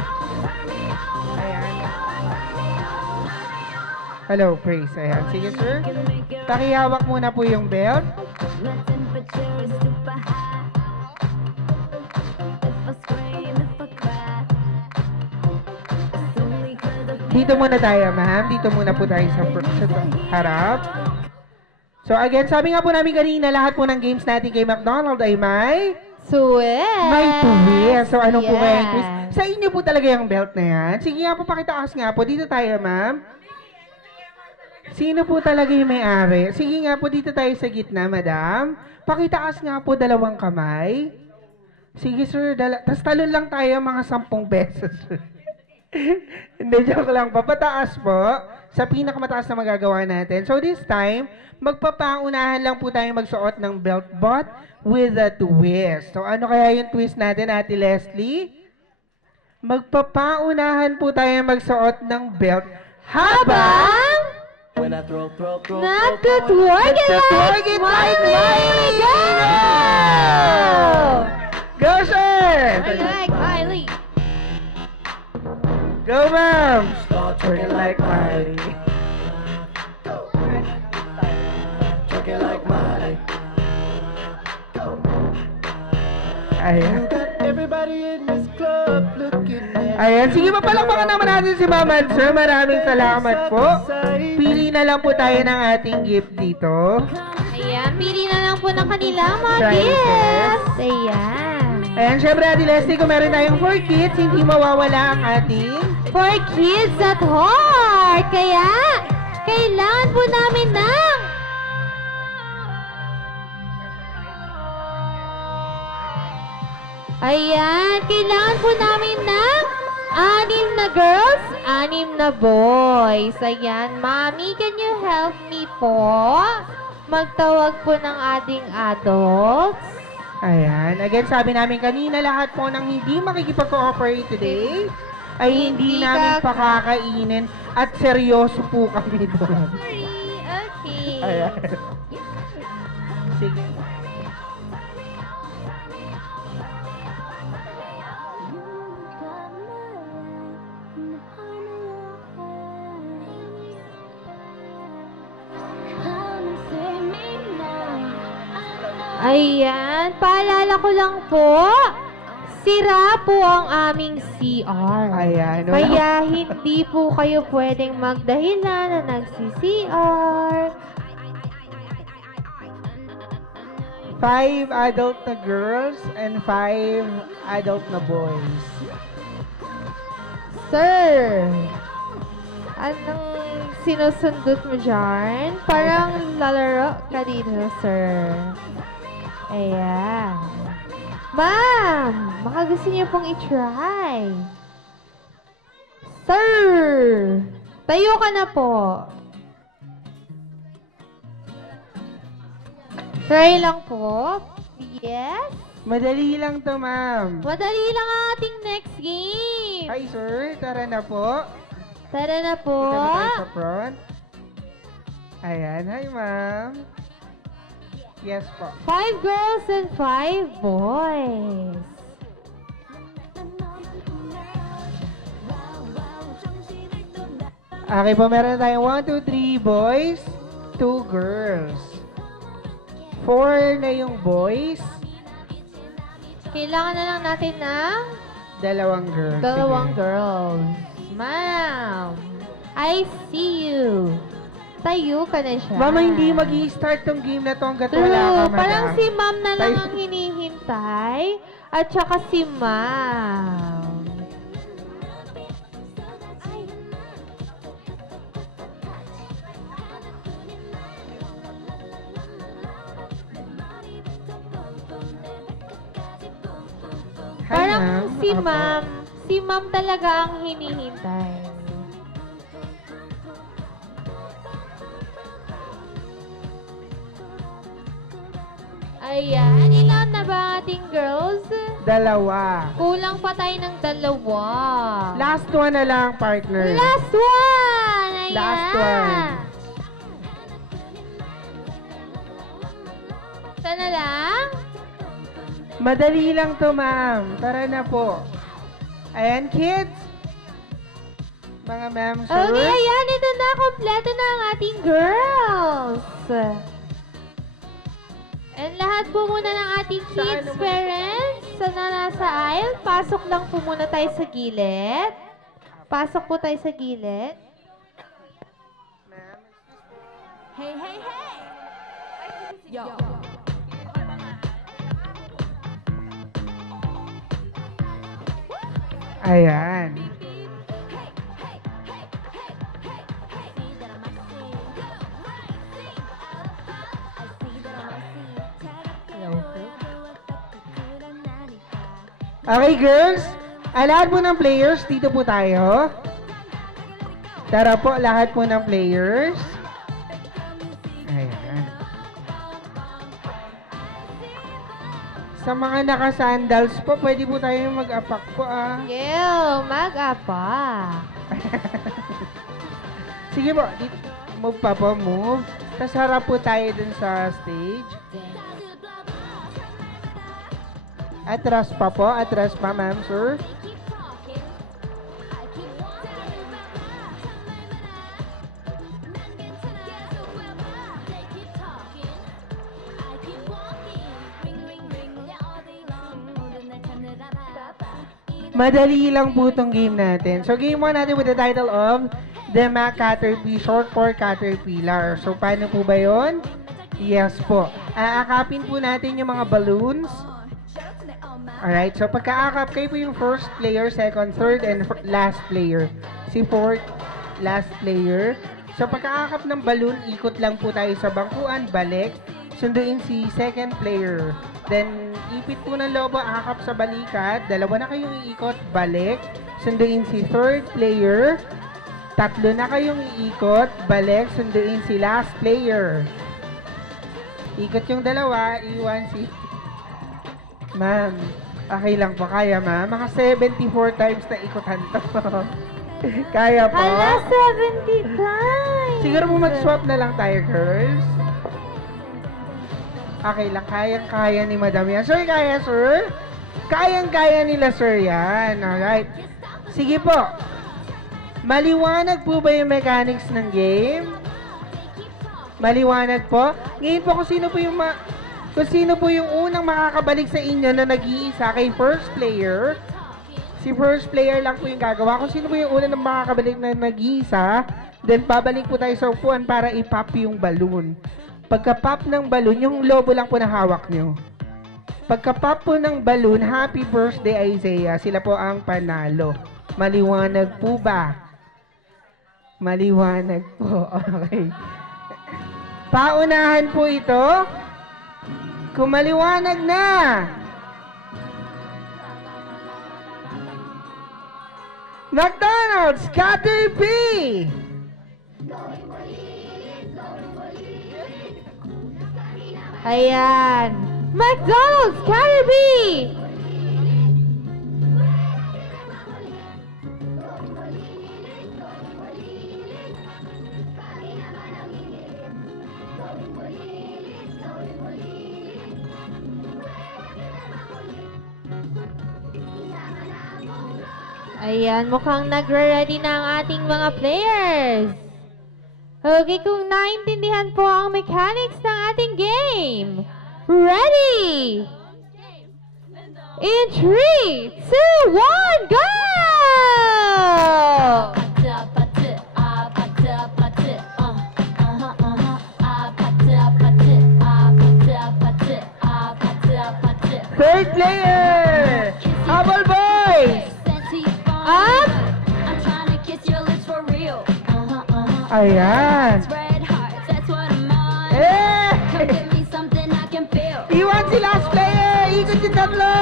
Hello, praise. Ayan. Sige, sir. Pakihawak muna po yung belt. Dito muna tayo, ma'am. Dito muna po tayo sa harap. So again, sabi nga po namin kanina, lahat po ng games natin kay McDonald ay may Twist! twist. So anong po kaya yung Yes. twist? Sa inyo po talaga yung belt na yan. Sige nga po, pakitaas nga po. Dito tayo, ma'am. Sino po talaga yung may-ari? Sige nga po, dito tayo sa gitna, madam. Pakitaas nga po, dalawang kamay. Sige, sir. Tapos talon lang tayo mga 10 pesos. Hindi, joke lang po. Pataas po sa pinakamataas na magagawa natin. So this time, magpapaunahan lang po tayo magsuot ng belt but with a twist. So ano kaya yung twist natin, Ate Leslie? Magpapaunahan po tayo magsuot ng belt habang Nagtutwork it Nagtutwork it like Miley! Go! Go, sir! I like Miley! Go, ma'am! Twerk it like Miley. Ayan. Everybody in this club looking at Ayan. Sige, mapalakpakan naman natin si Ma'am and Sir. Maraming salamat po. Pili na lang po tayo ng ating gift dito. Ayan, pili na lang po ng kanilang mga Prizes. gifts. Ayan. Ayan, syempre, Ate Leslie, kung meron tayong 4 kids, hindi mawawala ang ating For kids at heart. Kaya, kailangan po namin ng Ayan, kailangan po namin ng 6 na girls, 6 na boys. Ayan, Mommy, can you help me po? Magtawag po ng ating adults. Ayan. Again, sabi namin kanina, lahat po ng hindi makikipag-cooperate today, ay hindi Hindi namin ka- pakakainin at seryoso po kami doon. Sorry. Okay. Ayan. Sige. Ayan, paalala ko lang po, sira po ang aming CR. Ayan. wala- Kaya hindi po kayo pwedeng magdahilan na nagsi-CR. 5 adult na girls and 5 adult na boys. Sir, anong sinusundot mo dyan? Parang lalaro ka dito, sir. Ayan. Ma'am, baka gusto niyo pong i-try. Sir, tayo ka na po. Try lang po. Yes. Madali lang to, ma'am. Madali lang ang ating next game. Hi, sir. Tara na po. Tara na po. Dito na tayo sa front. Ayan. Hi, ma'am. Yes po. 5 girls and 5 boys. Okay po, meron tayong 1, 2, 3 boys, 2 girls. 4 na yung boys, Kailangan na lang natin ng 2 girls. dalawang Sige. girls. Ma'am, I see you. Tayo ka na siya. Mama, hindi mag-i-start tong game na to hanggat True, wala ka, madam. parang si ma'am na lang Tayo- ang hinihintay. At saka si ma'am. Hi, Parang ma'am. si Apo. ma'am. Si ma'am talaga ang hinihintay. Ayan. Ilan na ba ang ating girls? 2. Kulang pa tayo ng 2. Last one na lang, partner. Last one! Ayan. Last one. Sana lang? Madali lang to, ma'am. Tara na po. Ayan, kids. Mga ma'am, sir. Okay, ayan. Ito na. Kompleto na ang ating girls. And lahat po muna ng ating kids, naman? parents, na nasa aisle, pasok lang po muna tayo sa gilid. Pasok po tayo sa gilid. Hey, hey, hey! Yo. Ayan. Okay, girls. Lahat po ng players, dito po tayo. Tara po, lahat po ng players. Ayan. Sa mga naka-sandals po, pwede po tayo mag-apak po, ah. Gil, mag-apa. Sige po, move pa po, move. Tapos harap po tayo dun sa stage. Atras pa po, atras pa, ma'am, sir. Madali lang po itong game natin. So, game 1 natin with the title of The Mac Caterpie, short for Caterpillar. So, paano po ba yun? Yes po. Aakapin po natin yung mga balloons. Alright, so pagka-akap, kayo po yung first player, second, third, and last player. Si fourth, last player. So, pagka-akap ng balloon, ikot lang po tayo sa bangkuan, balik. Sunduin si second player. Then, ipit po ng lobo, akap sa balikat. Dalawa na kayong iikot, balik. Sunduin si third player. Tatlo na kayong iikot, balik. Sunduin si last player. Ikot yung dalawa, iwan si... Ma'am. Okay lang po, kaya ma'am. Mga 74 times na ikutan to. Kaya po. Hala, 70 times! Siguro mo mag-swap na lang tayo, girls. Okay lang, kayang-kaya ni Madam yan. Sir, kaya, sir? Kayang-kaya nila, sir, yan. Alright. Sige po. Maliwanag po ba yung mechanics ng game? Maliwanag po? Ngayon po, kung sino po yung unang makakabalik sa inyo na nag-iisa kay first player, si first player lang po yung gagawa. Kung sino po yung unang makakabalik na nag-iisa, then babalik po tayo sa upuan para i-pop yung balloon. Pagka-pop ng balloon, yung lobo lang po na hawak nyo. Pagka-pop po ng balloon, happy birthday Isaiah. Sila po ang panalo. Maliwanag po ba? Maliwanag po. Okay. Paunahan po ito. Kung maliwanag na. McDonald's, Caterpie! Ayan. McDonald's, Jollibee! Ayan, mukhang nagre-ready na ang ating mga players. Okay, kung naintindihan po ang mechanics ng ating game. Ready! In 3, 2, 1, go! Third player! Apple Boys! Up! I'm trying to kiss your lips for real. Ayan. Red hearts, that's what I'm on. Come Eh! give me something I can feel. Iwan si last player! Ikot si tatlo!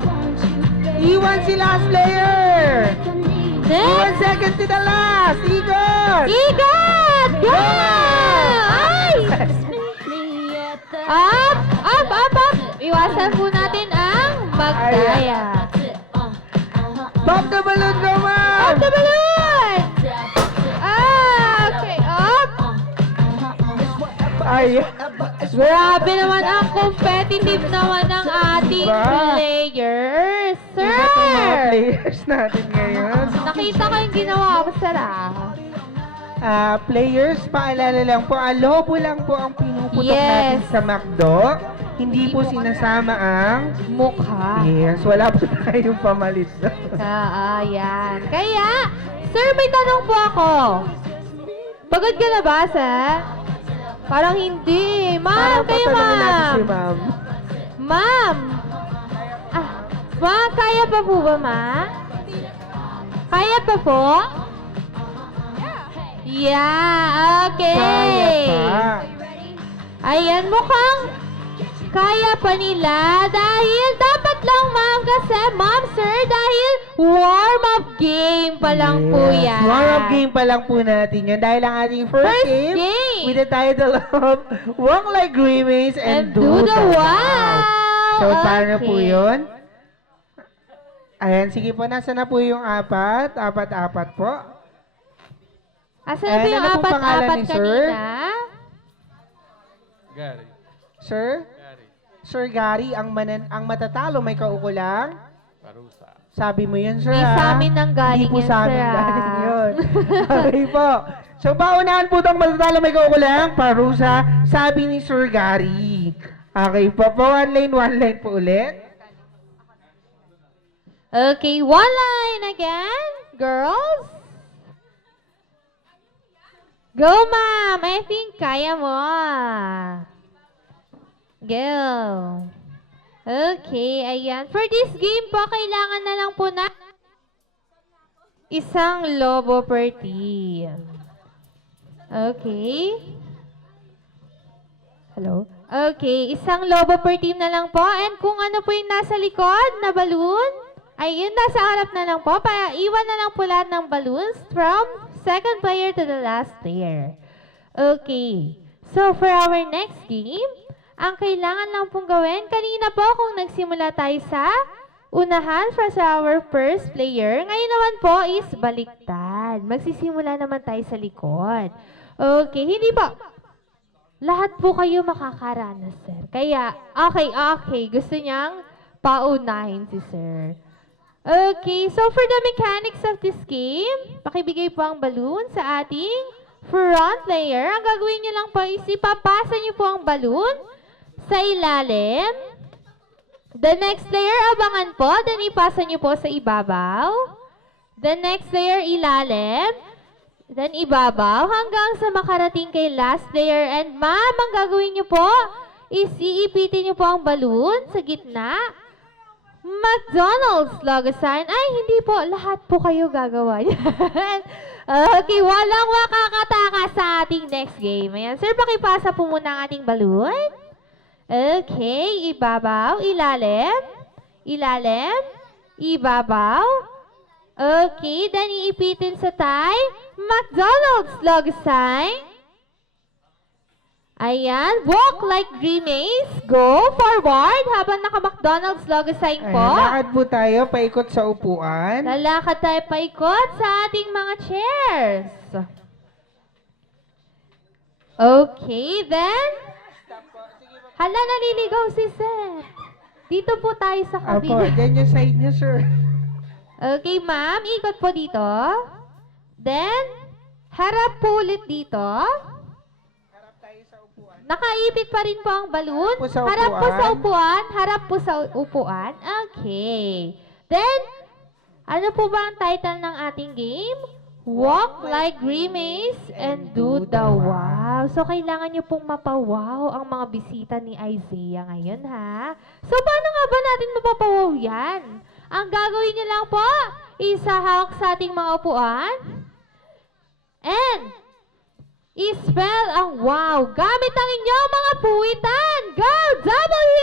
Won't you, baby? Iwan si last player! I need Iwan Next! second to the last! Ikot! Ikat! Go! Ay! me at the Up! Up! Up! Up! Iwasan po natin ang magdaya. Pop the balloon, go Up ma'am! the balloon! Ah! Okay, up! Ay, Grabe naman ang competitive naman ng ating Diba? players. iba itong mga Sir! players natin ngayon. Nakita ko yung ginawa ko, sir, ah. Players, paalala lang po, lobo lang po ang pinuputok natin Yes. sa McDo. Hindi po sinasama ang... Mukha. Yes, wala po tayong pamalit doon. Yan. Kaya, sir, may tanong po ako. Pagod ka na ba, sir? Parang hindi. Ma'am, Parang kayo, patanungin natin ma'am. si ma'am. Ma'am! Ma, kaya pa po ba, ma? Kaya pa po? Yeah, okay. Kaya pa. Ayan, mukhang kaya pa nila dahil dapat lang, ma'am, kasi, ma'am, sir, dahil warm-up game pa lang po Yes. yan. Warm-up game pa lang po natin yan. Dahil ang ating first game, with the title of Walk Like Grimace and Do the Wow. So, paano po Okay. yun? Ayan, sige po. Nasa na po yung apat? Apat-apat po. Asan na po yung Ano pong pangalan apat-apat ni sir? kanina? Gary. Sir? Gary. Sir Gary, ang matatalo may kaukulang? Parusa. Sabi mo yun, sir, Di ha? sa amin nang galing Hindi po yun, sa amin sir, ah. galing yun. Okay po. So, paunahan po itong matatalo may kaukulang, parusa, sabi ni Sir Gary. Okay po. One line po ulit. Okay, one line again, girls. Go, ma'am. I think kaya mo. Go. Okay, ayan. For this game po, kailangan na lang po na isang lobo per team. Okay. Hello? Okay, isang lobo per team na lang po. And kung ano po yung nasa likod na balloon, ay yun nasa harap na lang po. Iwan na lang po lahat ng balloons from second player to the last player. Okay. So, for our next game, ang kailangan lang pong gawin, kanina po kung nagsimula tayo sa unahan for our first player. Ngayon naman po is baliktad. Magsisimula naman tayo sa likod. Okay, hindi po. Lahat po kayo makakaranas, sir. Kaya, okay. Gusto niyang paunahin si sir. Okay, so for the mechanics of this game, pakibigay po ang balloon sa ating front player. Ang gagawin niyo lang po is ipapasa niyo po ang balloon sa ilalim. The next layer, abangan po. Then ipasa niyo po sa ibabaw. The next layer, ilalim. Then ibabaw hanggang sa makarating kay last layer. And ma'am, ang gagawin niyo po is iipitin niyo po ang balloon sa gitna. McDonald's logo sign. Ay, hindi po. Lahat po kayo gagawa yan. Okay, walang makakataka sa ating next game. Ayan, sir, pakipasa po muna ang ating balloon. Okay, ibabaw, ilalim, ibabaw. Okay, then iipitin sa tie. McDonald's logo sign. Ayan, walk like Grimace. Go forward habang naka-McDonald's logo sign po. Ayan, lakad po tayo, paikot sa upuan. Lalakad tayo paikot sa ating mga chairs. Okay, then. Hala, naliligaw si sir. Dito po tayo sa Apo, kabila. dyan yung side niyo, sir. Okay, ma'am. Ikot po dito. Then, harap po ulit dito. Nakaipit pa rin po ang balloon. Harap po sa upuan. Harap po sa upuan. Okay. Then, ano po ba ang title ng ating game? Walk like Grimace and do the wow. So, kailangan nyo pong mapawaw ang mga bisita ni Isaiah ngayon, ha? So, paano nga ba natin mapapawaw yan? Ang gagawin nyo lang po, isahawak sa ating mga upuan. And, i-spell ang wow gamit ang inyong mga puwitan. Go, W!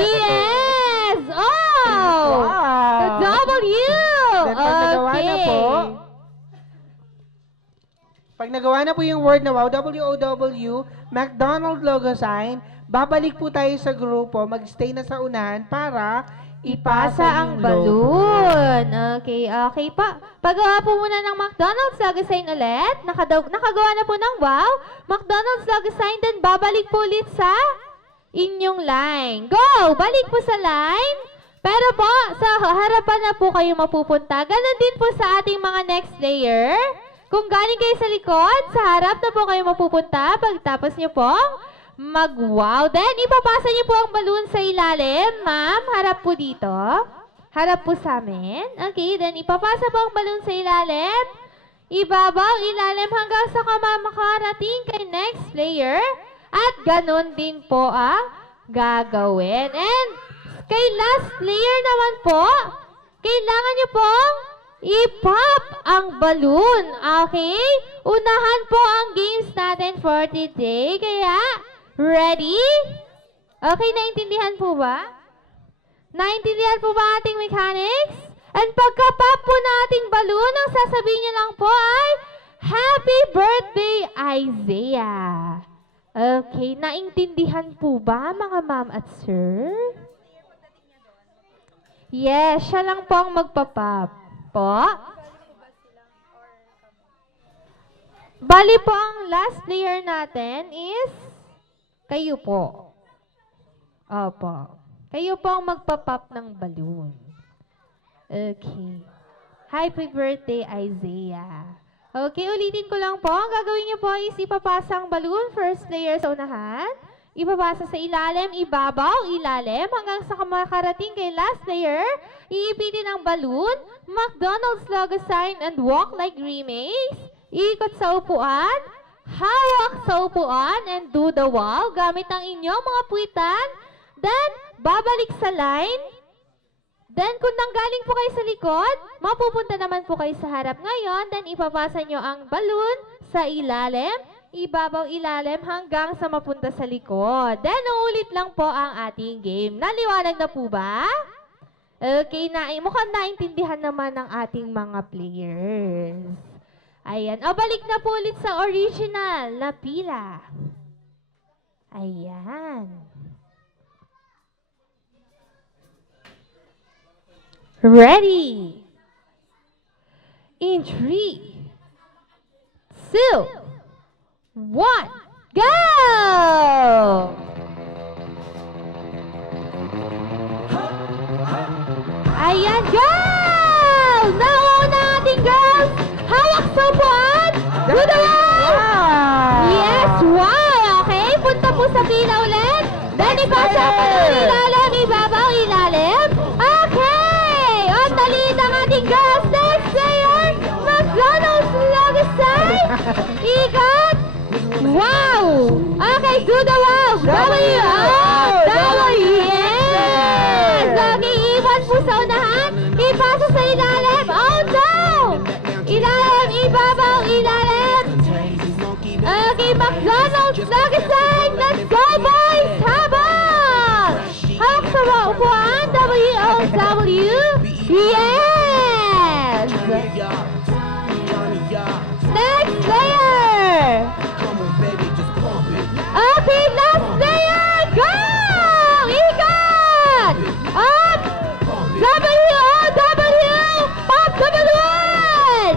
Yes! Oh! Wow! The W! Then, pag nagawa na po, pag nagawa na po yung word na wow, W-O-W, McDonald logo sign, babalik po tayo sa grupo, mag-stay na sa unahan para ipasa ang yung logo. balloon. Okay, okay pa. Pagawa po muna ng McDonald's logo sign ulit. Nakagawa na po ng wow. McDonald's logo sign, then babalik po ulit sa inyong line. Go! Balik po sa line. Pero po, sa harapan na po kayo mapupunta. Ganon din po sa ating mga next layer. Kung galing kayo sa likod, sa harap na po kayo mapupunta. Pagtapos nyo po, mag-wow. Then, ipapasa niyo po ang balloon sa ilalim. Ma'am, harap po dito. Harap po sa amin. Okay, then ipapasa po ang balloon sa ilalim. Ibabaw, ilalim hanggang sa makarating kay next player. At ganun din po ang gagawin. And kay last player naman po, kailangan niyo pong i-pop ang balloon. Okay? Unahan po ang games natin for today. Kaya, ready? Okay, naintindihan po ba? Naintindihan po ba ating mechanics? And pagka-pop po na ating balloon, ang sasabihin niyo lang po ay, Happy Birthday, Isaiah! Okay, naintindihan po ba mga ma'am at sir? Yes, siya lang po ang magpa-pop. Po? Bali po ang last player natin is kayo po. Opo. Kayo po ang magpa-pop ng balloon. Okay. Happy birthday, Isaiah. Okay, ulitin ko lang po. Ang gagawin niyo po is ipapasa ang balloon, first player sa unahan. Ipapasa sa ilalim, ibabaw, ilalim, hanggang sa makarating kay last player. Iipitin ang balloon, McDonald's logo sign, and walk like Grimace. Iikot sa upuan, hawak sa upuan, and do the wow gamit ang inyong mga puwitan. Then, babalik sa line. Then, kung nanggaling po kayo sa likod, mapupunta naman po kayo sa harap ngayon. Then, ipapasa nyo ang balloon sa ilalim, ibabaw ilalim hanggang sa mapunta sa likod. Then, uulit lang po ang ating game. Naliwanag na po ba? Okay, mukhang naintindihan naman ng ating mga players. Ayan. O, balik na po ulit sa original na pila. Ayan. Ready? In 3, 2, 1, go! Ayan, go! Nauna ating girls! Hawak sa buwan! Good Yes, wow! Okay, punta po sa pila ulit. Then ipasa pa ng ilalim, ibabaw, ilalim. Okay! On the lead ang ating girls. Next player, McDonald's Lagasay. Ikot. Wow! Okay, do the wow! W-O-W! Yes! Okay, iwan po sa unahan. Ipasa sa ilalim. Oh, down! Ilalim, ibabaw, ilalim. Okay, McDonald's Lagasay. Let's go, boys! Habang! Hawak sa upuan. W-O-W! Yes! Next player! Okay, last player! Go! Ikot! Up! W-O-W! Pop the balloon!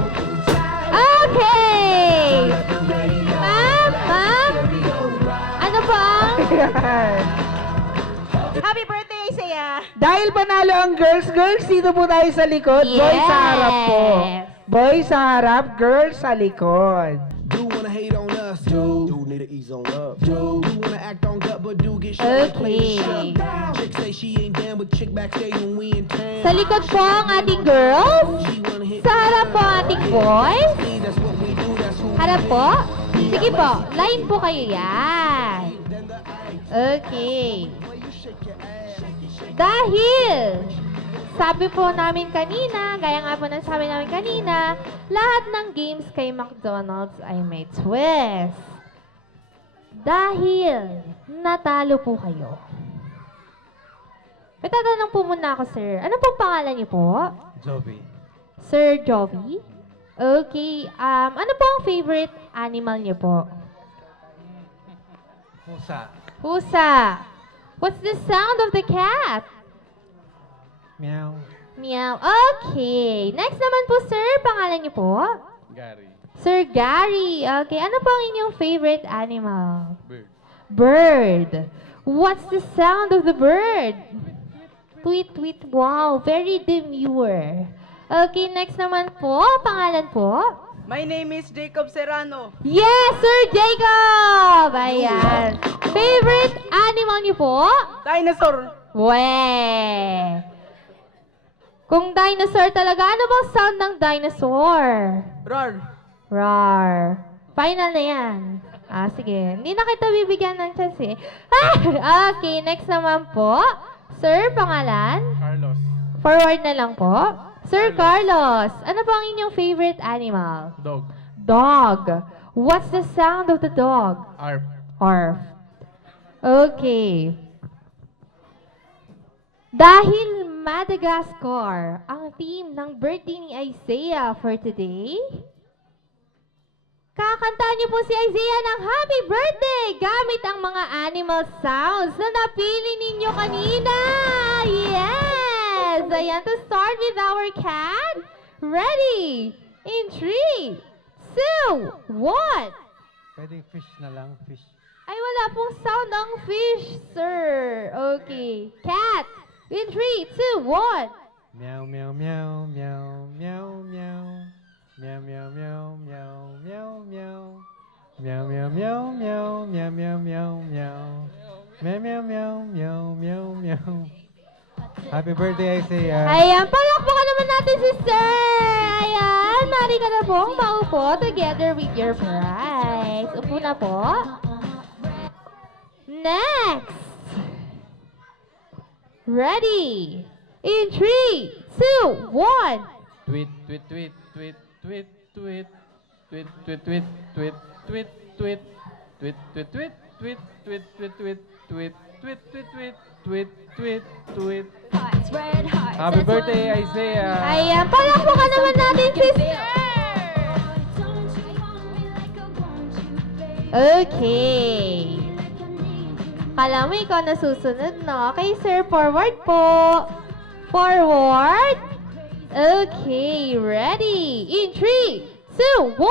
Okay! Ma'am? Ano po ang... Happy birthday, Isaiah! Dahil panalo ang girls, dito po tayo sa likod. Boys sa harap po. Boys sa harap, girls sa likod. Do wanna hate on us, do need to ease on up, do wanna act on gut, but do get shut up, play Okay. shut down. Chick say she ain't down, but chick backstage when we in town. Sa likod po ang ating girls. She wanna hit Sa harap po ang ating boys. me, that's what we do, that's who Harap po. Sige po, line po kayo yan. Okay. Dahil, sabi po namin kanina, gaya nga po ng sabi namin kanina, lahat ng games kay McDonald's ay may twist. Dahil, natalo po kayo. May tatanong po muna ako, sir. Ano pong pangalan niyo po? Joby. Sir Jovi? Okay, ano po ang favorite animal niyo po? Pusa. Pusa. What's the sound of the cat? Meow. Meow. Okay. Next naman po, sir. Pangalan niyo po? Gary. Sir Gary. Okay. Ano po ang inyong favorite animal? Bird. Bird. What's the sound of the bird? Tweet, tweet. Wow. Very demure. Okay. Next naman po. Pangalan po? My name is Jacob Serrano. Yes, Sir Jacob! Ayan. Favorite animal niyo po? Dinosaur. Weh! Kung dinosaur talaga, ano bang sound ng dinosaur? Roar. Roar. Final na yan. Sige. Hindi na kita bibigyan ng chance eh. Okay, next naman po. Sir, pangalan? Carlos. Forward na lang po. Sir Carlos, ano po ang inyong favorite animal? Dog. Dog. What's the sound of the dog? Arp. Arf. Okay. Dahil Madagascar ang theme ng birthday ni Isaiah for today, kakantahan niyo po si Isaiah ng happy birthday gamit ang mga animal sounds na napili ninyo kanina. Yes! Ayan, to start with our cat. Ready? In 3, 2, 1. Pwedeng fish na lang. Fish. Ay, wala pong sound ang fish, sir. Okay. Cat. In 3, 2, 1. Meow, meow, meow, meow, meow, meow. Meow, meow, meow, meow, meow, meow. Meow, meow, meow, meow, meow, meow, meow, meow. Meow, meow, meow, meow, meow, meow. Happy birthday, Isaiah. Ayan, palakpakan naman natin si sir. Ayan, mari ka na pong maupo together with your prize. Upo na po. Next. Ready. In 3, 2, 1. Tweet, tweet, tweet, tweet, tweet, tweet. Tweet, tweet, tweet, tweet, tweet, tweet. Tweet, tweet, tweet, tweet, tweet, tweet, tweet, tweet, tweet, tweet, tweet, tweet, tweet, tweet. Hearts, red hearts. Happy birthday, Isaiah. Ayan, palakpakan naman natin si sir. Don't you want me like I want you, baby? Okay. Like I need you. Kala mo ikaw na susunod, no? Okay, sir, forward po. Forward. Okay, ready? In 3, 2, 1.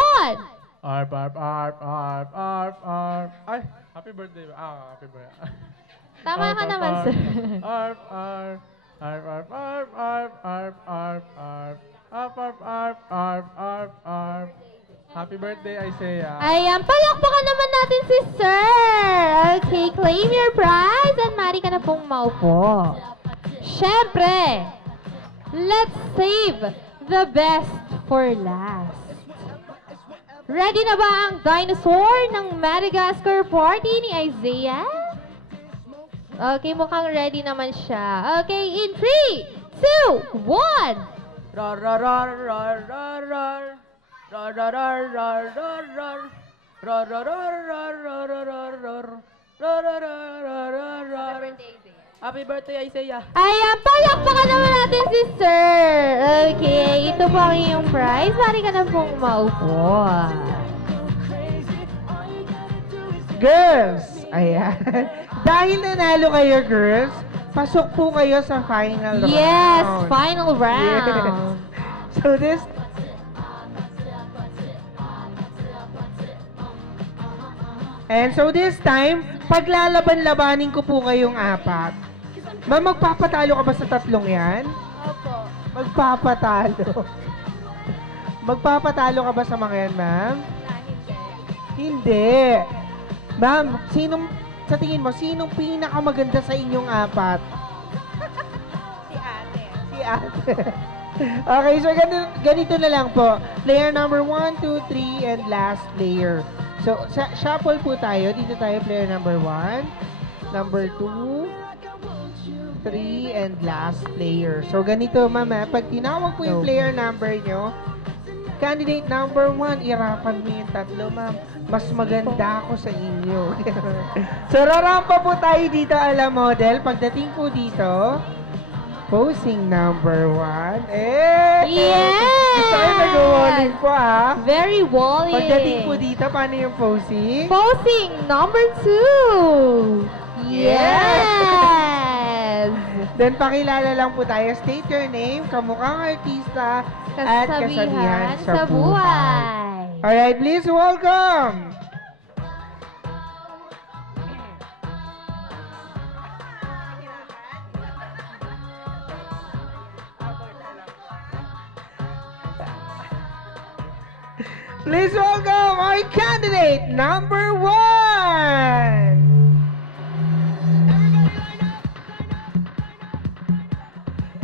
Arp, arp, arp, arp, arp, arp. Ay, happy birthday. Happy birthday. Tama ka naman, sir. Arp, arp, arp, arp, arp, arp, arp, arp, arp, arp, arp, arp, arp, arp, arp. Happy birthday, Isaiah. Ayan, palakpakan naman natin si Sir. Okay, claim your prize and mari ka na pong maupo. Siyempre, let's save the best for last. Ready na ba ang dinosaur ng Madagascar party ni Isaiah? Okay, mukhang ready naman siya. Okay, in 3, 2, 1. Rar rar rar rar rar rar. Rar rar rar rar rar rar. Rar rar rar rar rar rar rar. Rar rar rar rar rar. Happy birthday, Isaiah. Ayan, palakpakan naman natin si Sir. Okay, ito po ang iyong prize. Mari ka na pong maupo. Girls, ayan. Dahil nanalo kayo, girls, pasok po kayo sa final round. Yes, final round. Yes. So this... And so this time, paglalaban-labanin ko po kayong apat. Ma'am, magpapatalo ka ba sa tatlong yan? Opo. Magpapatalo. Magpapatalo ka ba sa mga yan, ma'am? Hindi. Ma'am, sa tingin mo, sinong pinakamaganda sa inyong apat? Si ate. Okay, so ganito na lang po. Player number 1, 2, 3, and last player. So, shuffle po tayo. Dito tayo, player number 1, number 2, 3, and last player. So, ganito, ma'am, pag tinawag po yung player number nyo, candidate number 1, irapan mo yung tatlo, ma'am. Mas maganda ako sa inyo. So, rarampa po tayo dito, ala model. Pagdating po dito, posing number 1. Yes! Gusto kayo nag-walling po, ha? Very wally. Pagdating po dito, paano yung posing? Posing number 2. Yes! Then, pakilala lang po tayo. State your name, kamukhang artista, at kasabihan sa buhay. Alright, please welcome! Please welcome our candidate number 1!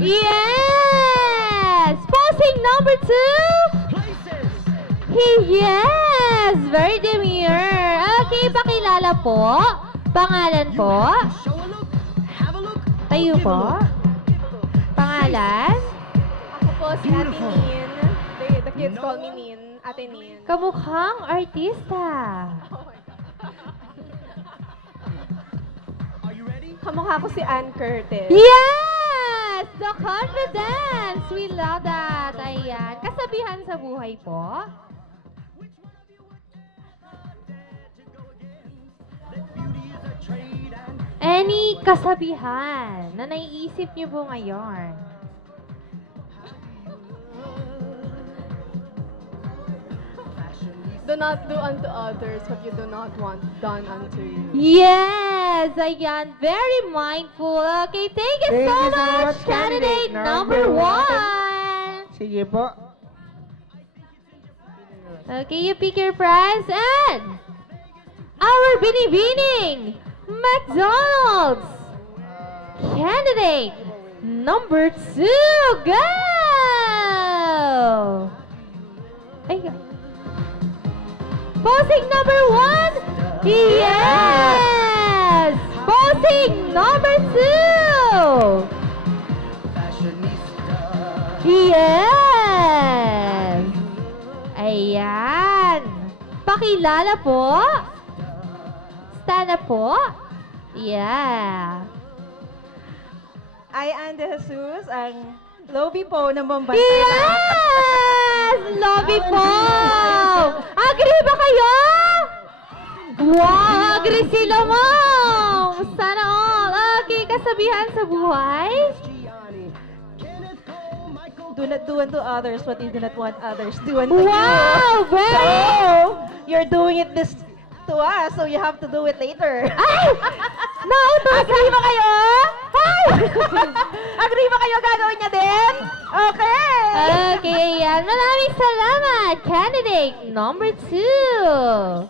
Yes! Posing number 2. Yes! Very demure. Okay, pakilala po. Pangalan po. Tayo po. Pangalan. Ako po si Ate Nin. The kids call me Nin. Ate Nin. Kamukhang artista. Kamukha ko si Ann Curtis. Yes! The confidence! We love that. Ayan. Kasabihan sa buhay po. Any kasabihan na naiisip niyo po ngayon? Do not do unto others what you do not want done unto you. Yes! Ayan. Very mindful. Okay, thank you so much, candidate number 1. Sige po. Okay, you pick your prize and our binibining McDonald's candidate number 2. Go! Ay, posing number 1. Yes! Posing number 2. Yes! Ayan. Pakilala po. Stand up po. Yeah. I, Anne De Jesus, ang lobby po ng Bombay. Yes! Lobby po! Agree ba kayo? Wow! Agree sila, ma'am! Sana all. Okay, kasabihan sa buhay? Do not do unto others what you do not want others do unto Wow! you. Very... So, you're doing it this to us, so you have to do it later. Ay! Nautos! Agree ba kayo? Hi! Agree ba kayo gagawin niya din? Okay! Okay, yan. Maraming salamat. Candidate number 2.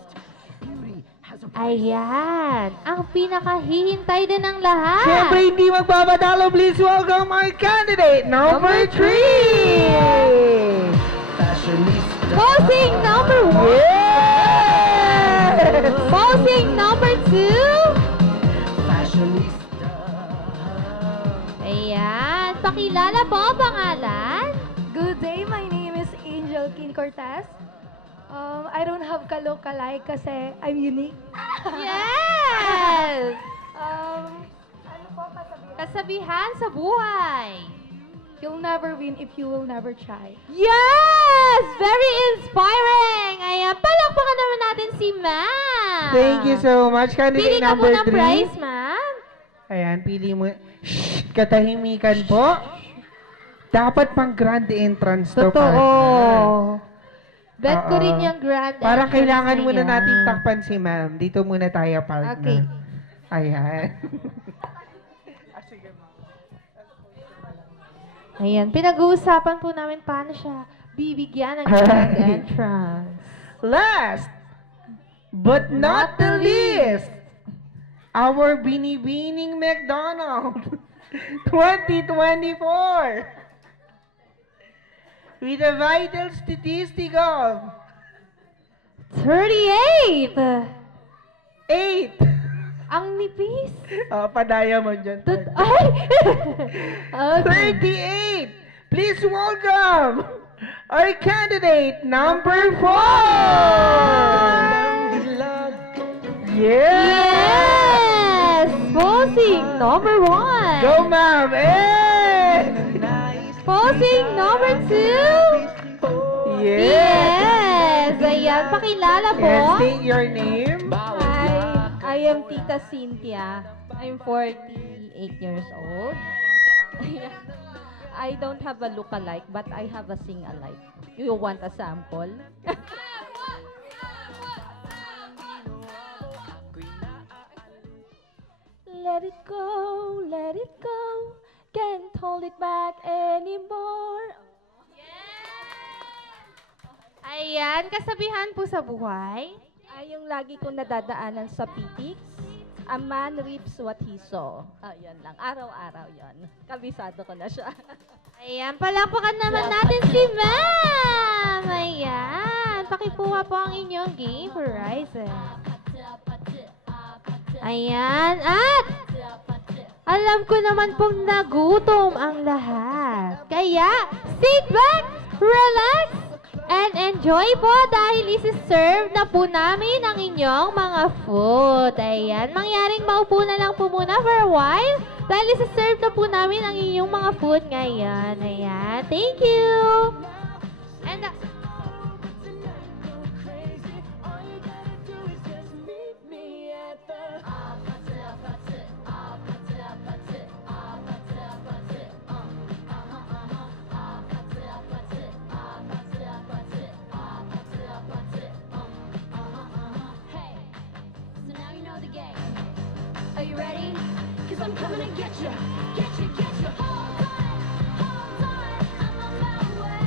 Ayan. Ang pinakahihintay din ng lahat. Siyempre, hindi magpapadalo. Please welcome our candidate number 3! Fashionista. Posing number 1. Yes! Posing number 2. Fashionista. Ayan. Pakilala po ang pangalan. Good day, my name is Angel Kin Cortez. I don't have ka-look-alike kasi I'm unique. Yes! Ano po kasabihan? Kasabihan sa buhay. You'll never win if you will never try. Yes! Very inspiring! Ayan, palakpakan naman natin si Ma'am. Thank you so much, Pili candidate ka po number ng 3. prize, Ma'am. Ayan, pili mo. Shh! Katahimikan po. Dapat pang grand entrance to, partner. Bet ko Oo. rin yung grand Parang entrance kailangan na muna yan. natin takpan si ma'am. Dito muna tayo, partner. Okay. Ayan. Ayan, pinag-uusapan po namin paano siya bibigyan ng grand entrance. Last, but not the least, our binibining McDonald 2024. With a vital statistic of 38! 8. Ang nipis. Padaya mo dyan. Ay! Okay. 38! Please welcome our candidate number 4! Yeah! Yes! Posing number 1. Go, ma'am! Eh! Posing number 2. Yeah! Yes! Ayan, pakilala po. And state your name. I am Tita Cynthia. I'm 48 years old. I don't have a look-alike, but I have a sing-alike. You want a sample? Let it go, can't hold it back anymore. Ayan, kasabihan po sa buhay. Ay, yung lagi kong nadadaanan sa PTX, a man reaps what he sow. Yun lang. Araw-araw yun. Kabisado ko na siya. Ayan, palakpakan naman natin si Ma'am. Ayan, pakikuha po ang inyong game Horizon. Ayan, at alam ko naman pong nagutom ang lahat. Kaya, sit back, relax, and enjoy po dahil isi-serve na po namin ang inyong mga food. Ayan, mangyaring maupo na lang po muna for a while dahil isi-serve na po namin ang inyong mga food ngayon. Ayan, thank you! And, So now you know the game. Are you ready? Cause I'm coming to get you. Get you, get you. Hold on, I'm on my way.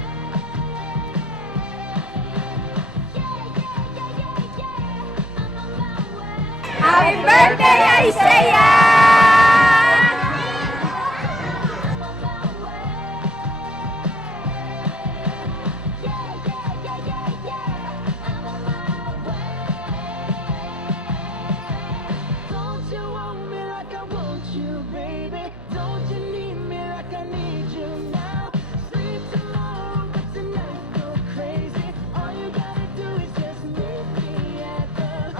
Yeah, yeah, yeah, yeah, yeah. I'm on my way. Happy birthday, Isaiah! Don't you want me like I want you, baby? Don't you need me like I need you now? Sleep tomorrow, but tonight go crazy. All you gotta do is just meet me at the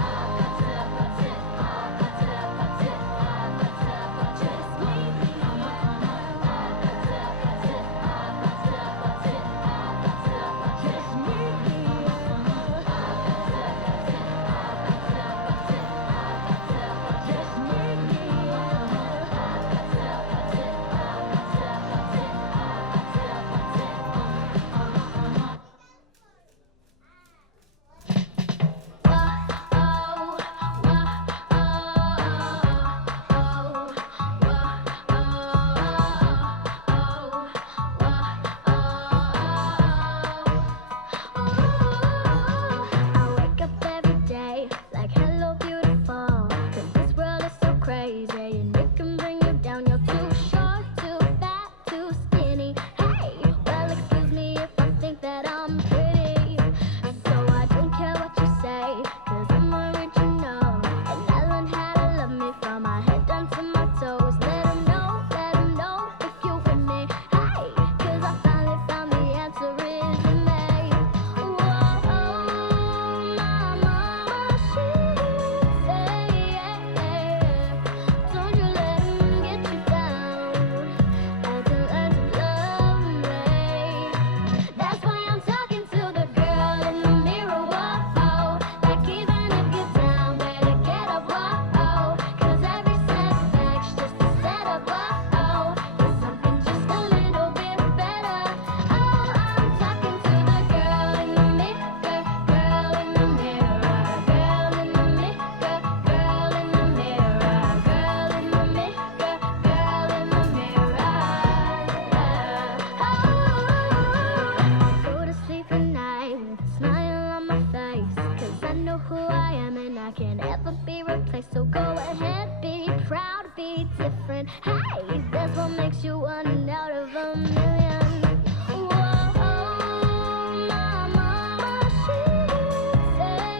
different. Hey, that's what makes you one out of a million. Whoa, my mama, she say,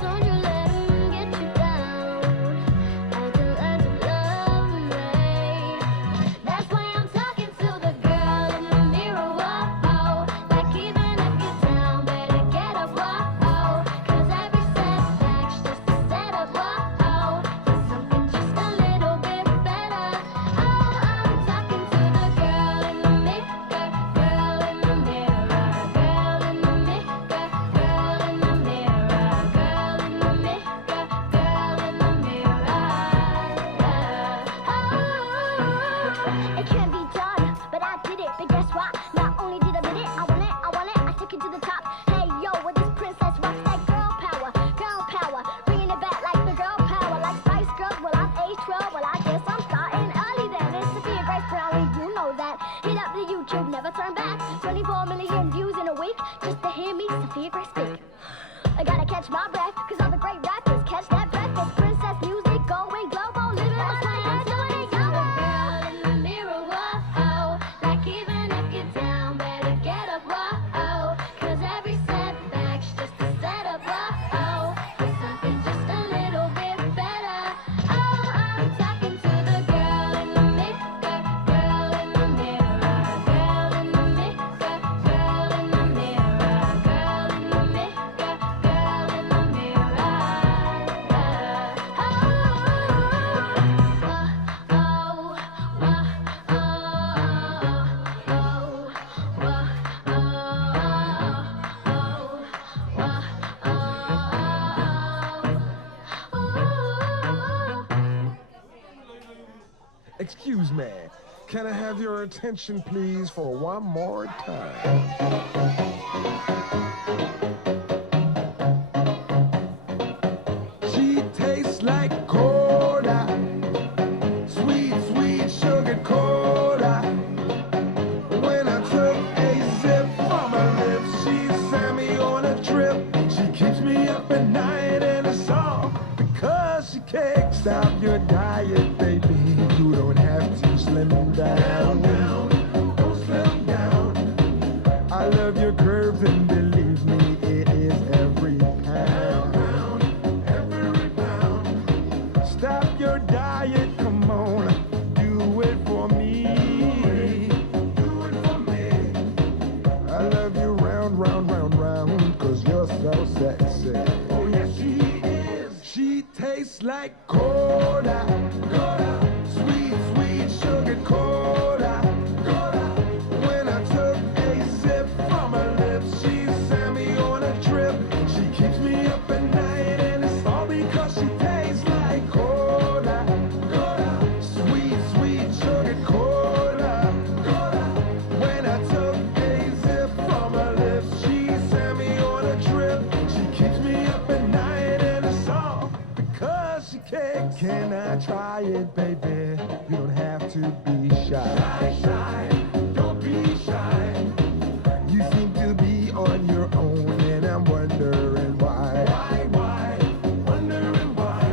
don't you let him get you down. Acting like you love me. That's why I'm talking to the girl in the mirror. Whoa, like even if you're down, better get up. Whoa, 'cause every setback's just a setup. Whoa, for something just a little bit better. Oh, I'm talking to the girl in the mirror, girl in the mirror, girl in the mirror, girl in the mirror, girl in the mirror, girl in the mirror. Oh, it can't be done, but I did it. But guess what? Not only did I did it, I want it, I took it to the top. Hey yo, with this princess rocks that girl power, bringing it back like the girl power, like Spice Girls. Well, I'm age 12, well I guess I'm starting early then. It's Sophia Grace Brownlee, you know that. Hit up the YouTube, never turn back. 24 million views in a week just to hear me, Sophia Grace speak. I gotta catch my breath, 'cause all the great rappers catch that breath. It's princess music going global, living my life, I'm doing it, yo. Girl in the mirror, whoa, like even if you're down, better get up, whoa, 'cause every setback's just a setup, whoa, for something just a little bit better. Oh, I'm talking to the girl in the mirror, girl in the mirror, girl in the mirror, girl in the mirror, girl in the mirror, girl in the mirror. Excuse me, can I have your attention, please, for one more time? She tastes like cola, sweet, sweet sugar cola. When I took a sip from her lips, she sent me on a trip. She keeps me up at night, and it's all because she can't stop your diet, baby. You don't have to slim down. Don't slim down. I love your curves, and believe me, it is every pound. Every pound. Stop your diet, come on, do it for me. Do it for me. I love you round, round, round, round, 'cause you're so sexy. Oh yes, she is. She tastes like cola, cola, sweet, sweet sugar cola, cola. When I took a sip from her lips, she sent me on a trip. She keeps me up at night, and it's all because she tastes like cola, cola, sweet, sweet sugar cola, cola. When I took a sip from her lips, she sent me on a trip. She keeps me up at night, and it's all because she can't. Can I try it, baby? You don't have to be shy. Shy, don't be shy. You seem to be on your own, and I'm wondering why. Why? Wondering why.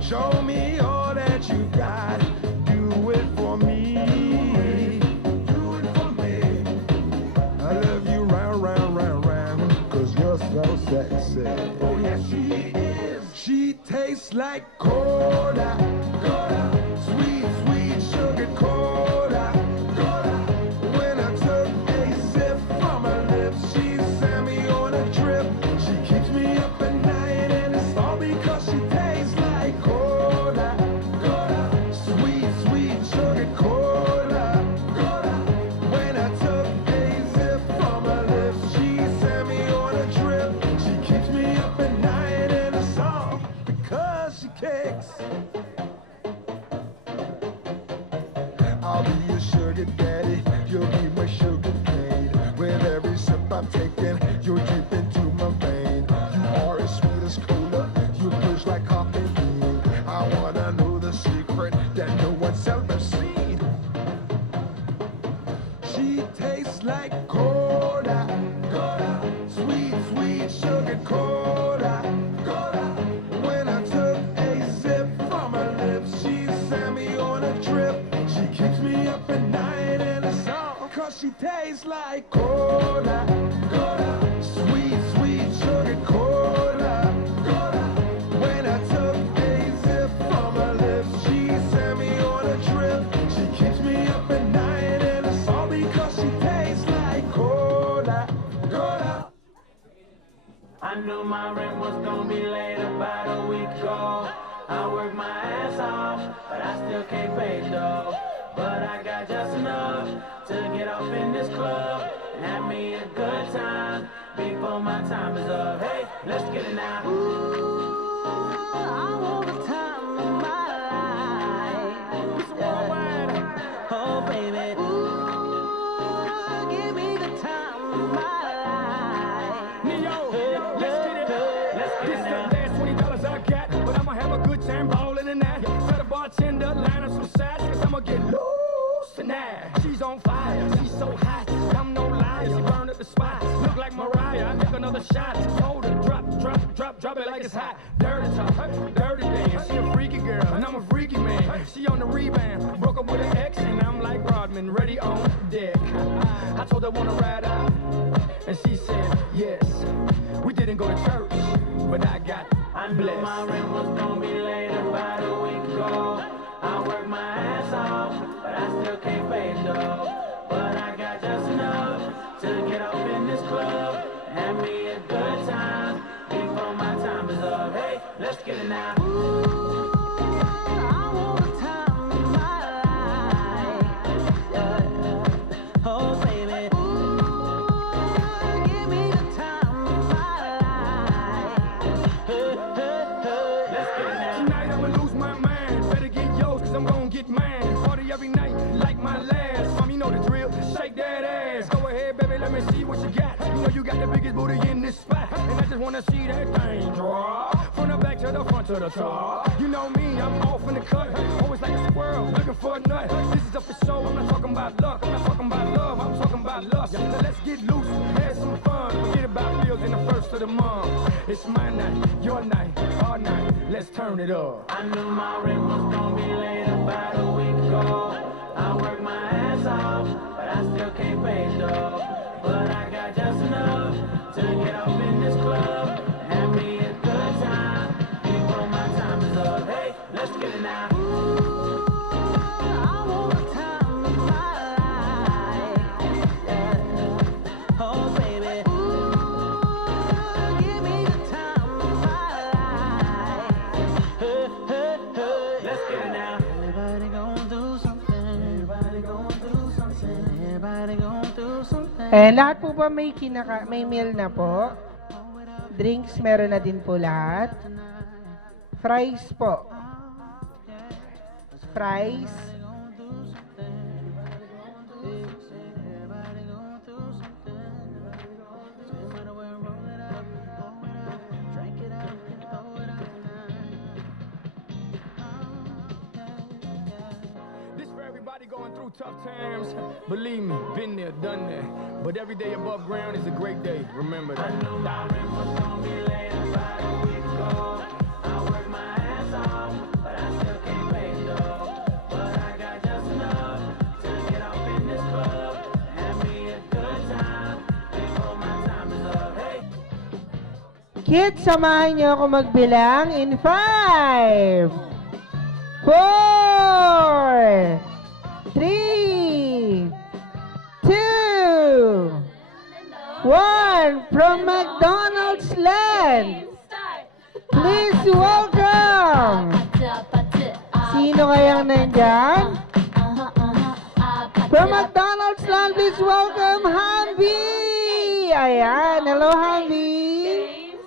Show me all that you got. Do it for me. Do it for me. I love you round, round, round, round, 'cause you're so sexy. Oh yes, she is. She tastes like cola, cola, sweet, sweet sugar cola, cola. When I took a sip from her lips, she sent me on a trip. She keeps me up at night, and it's all because she tastes like cola, cola, sweet, sweet sugar cola, cola. When I took a sip from her lips, she sent me on a trip. She keeps me up at night, and it's all because she kicks. I'll be your sugar daddy, you'll be my sugar cane. With every sip I'm taking, you're deep into my vein. You are as sweet as cola, you push like coffee bean. I wanna know the secret that no one's ever seen. She tastes like cola, cola, sweet, sweet sugar cola, cola. When I took a sip from her lips, tastes like cola, cola, sweet, sweet sugar cola, cola. When I took a sip from her lips, she sent me on a trip. She keeps me up at night, and it's all because she tastes like cola, cola. I knew my rent was gonna be late about a week ago. I worked my ass off, but I still can't pay though. But I got just enough to get off in this club and have me a good time before my time is up. Hey, let's get it now. Ooh, I want the time of my life. It's worldwide. Oh, baby. Ooh, give me the time of my life. Neo, let's get it. This is the last $20 I got, but I'ma have a good time ballin' in that. Tell the bartender, line up some sides, cause I'ma get loose tonight. She's on fire, she's so hot, I'm no liar, she burned up the spot. Look like Mariah, I take another shot. Hold her, drop it like it's hot. Dirty talk, dirty dance, she a freaky girl, and I'm a freaky man. She on the rebound, broke up with an ex, and I'm like Rodman, ready on deck. I told her wanna ride out, and she said yes. We didn't go to church, but I got I knew my rent was gonna be late about a week ago. I worked my ass off, but I still can't pay it though. But I got just enough to get off in this club and have me a good time before my time is up. Hey, let's get it now. Ooh, I want the time of my life. Yeah. Oh, baby. Ooh, give me the time of my life. Let's get it now. Tonight I'ma lose my mind. Better get yours, cause I'm gonna get mine. Party every night, like my last. Mom, you know the drill. Shake that ass. Go ahead, baby, let me see what you got. You know you got the biggest booty in this spot. And I just wanna see that thing drop. From the back to the front to the top. You know me, I'm off in the cut. Always like a squirrel, looking for a nut. This is up for show, I'm not talking about luck. I'm not talking about love, I'm talking about lust. So let's get loose, have some fun. Forget about bills in the first of the month. It's my night, your night, our night. Let's turn it up. I knew my rent was gonna be late about a week ago. I worked my ass off, but I still can't pay it though. But I got just enough to get off in this club and have me a good time before my time is up. Hey, let's get it now. Ooh, I want the time of my life. Yeah. Oh, baby. Ooh, give me the time of my life. Let's get it now. Everybody gonna do something. Everybody gonna do something. Everybody gonna do something. Lahat po ba may may meal na po? Drinks meron na din po lahat. Fries po. Fries. This for everybody going through tough times. Believe me, been there, done that. But every day above ground is a great day. Remember that. I knew my rent was gonna be late about a week ago. I worked my ass off, but I still can't pay it though. But I got just enough to get off in this club and have me a good time before my time is up. Hey. Kids, samahan niyo ako magbilang in 5, 4, 3, 2, 1. From McDonald's Land, please welcome. Sino kayang nandyan? From McDonald's Land, please welcome Hamby. Ayan, hello Hamby.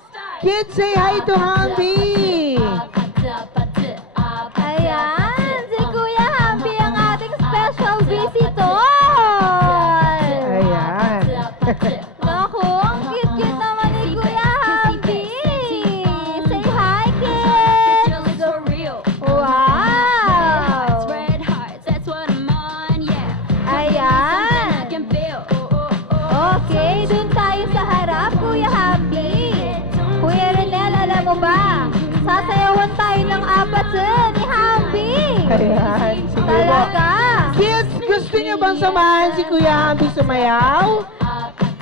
Kids, say hi to Hamby. Ayan, si Kuya Hamby ang ating special visitor. Ayan. Naku, ang cute-cute naman ni Kuya Hamby. Say hi, kids. Feelings are real. Wow. Red hearts, that's what I'm on, yeah. Ayan. I can feel. Oh, oh, oh. Okay, dun tayo sa harap, Kuya Hamby. Kuya Renel, alam mo ba? Sasayawan tayo ng apat ni Hamby. Ayan. Sige po. Talaga. Kids, gusto niyo ba bang samahan si Kuya Hamby sumayaw?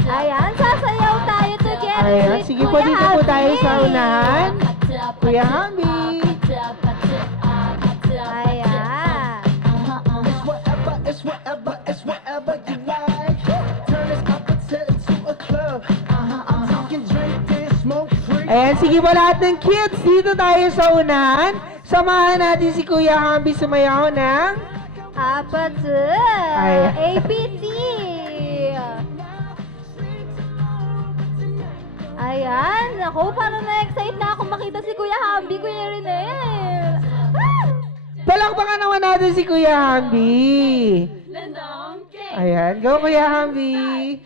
Ayan, sasayaw tayo together Ayan, with sige po, Kuya dito po tayo sa Hamby. unahan. Kuya Hamby. Ayan. It's whatever you like. Turn this opposite into a club. I'm talking drink, dance, smoke, free. Ayan, sige po lahat ng kids, dito tayo sa unahan. Samahan natin si Kuya Hamby sumayaw ng... Apat. Ayan. APT. Ayan. Ako, parang na-excite na ako makita si Kuya Hamby, Kuya Renel. Ah! Palakpakan naman natin si Kuya Hamby. Ayan, go Kuya Hamby.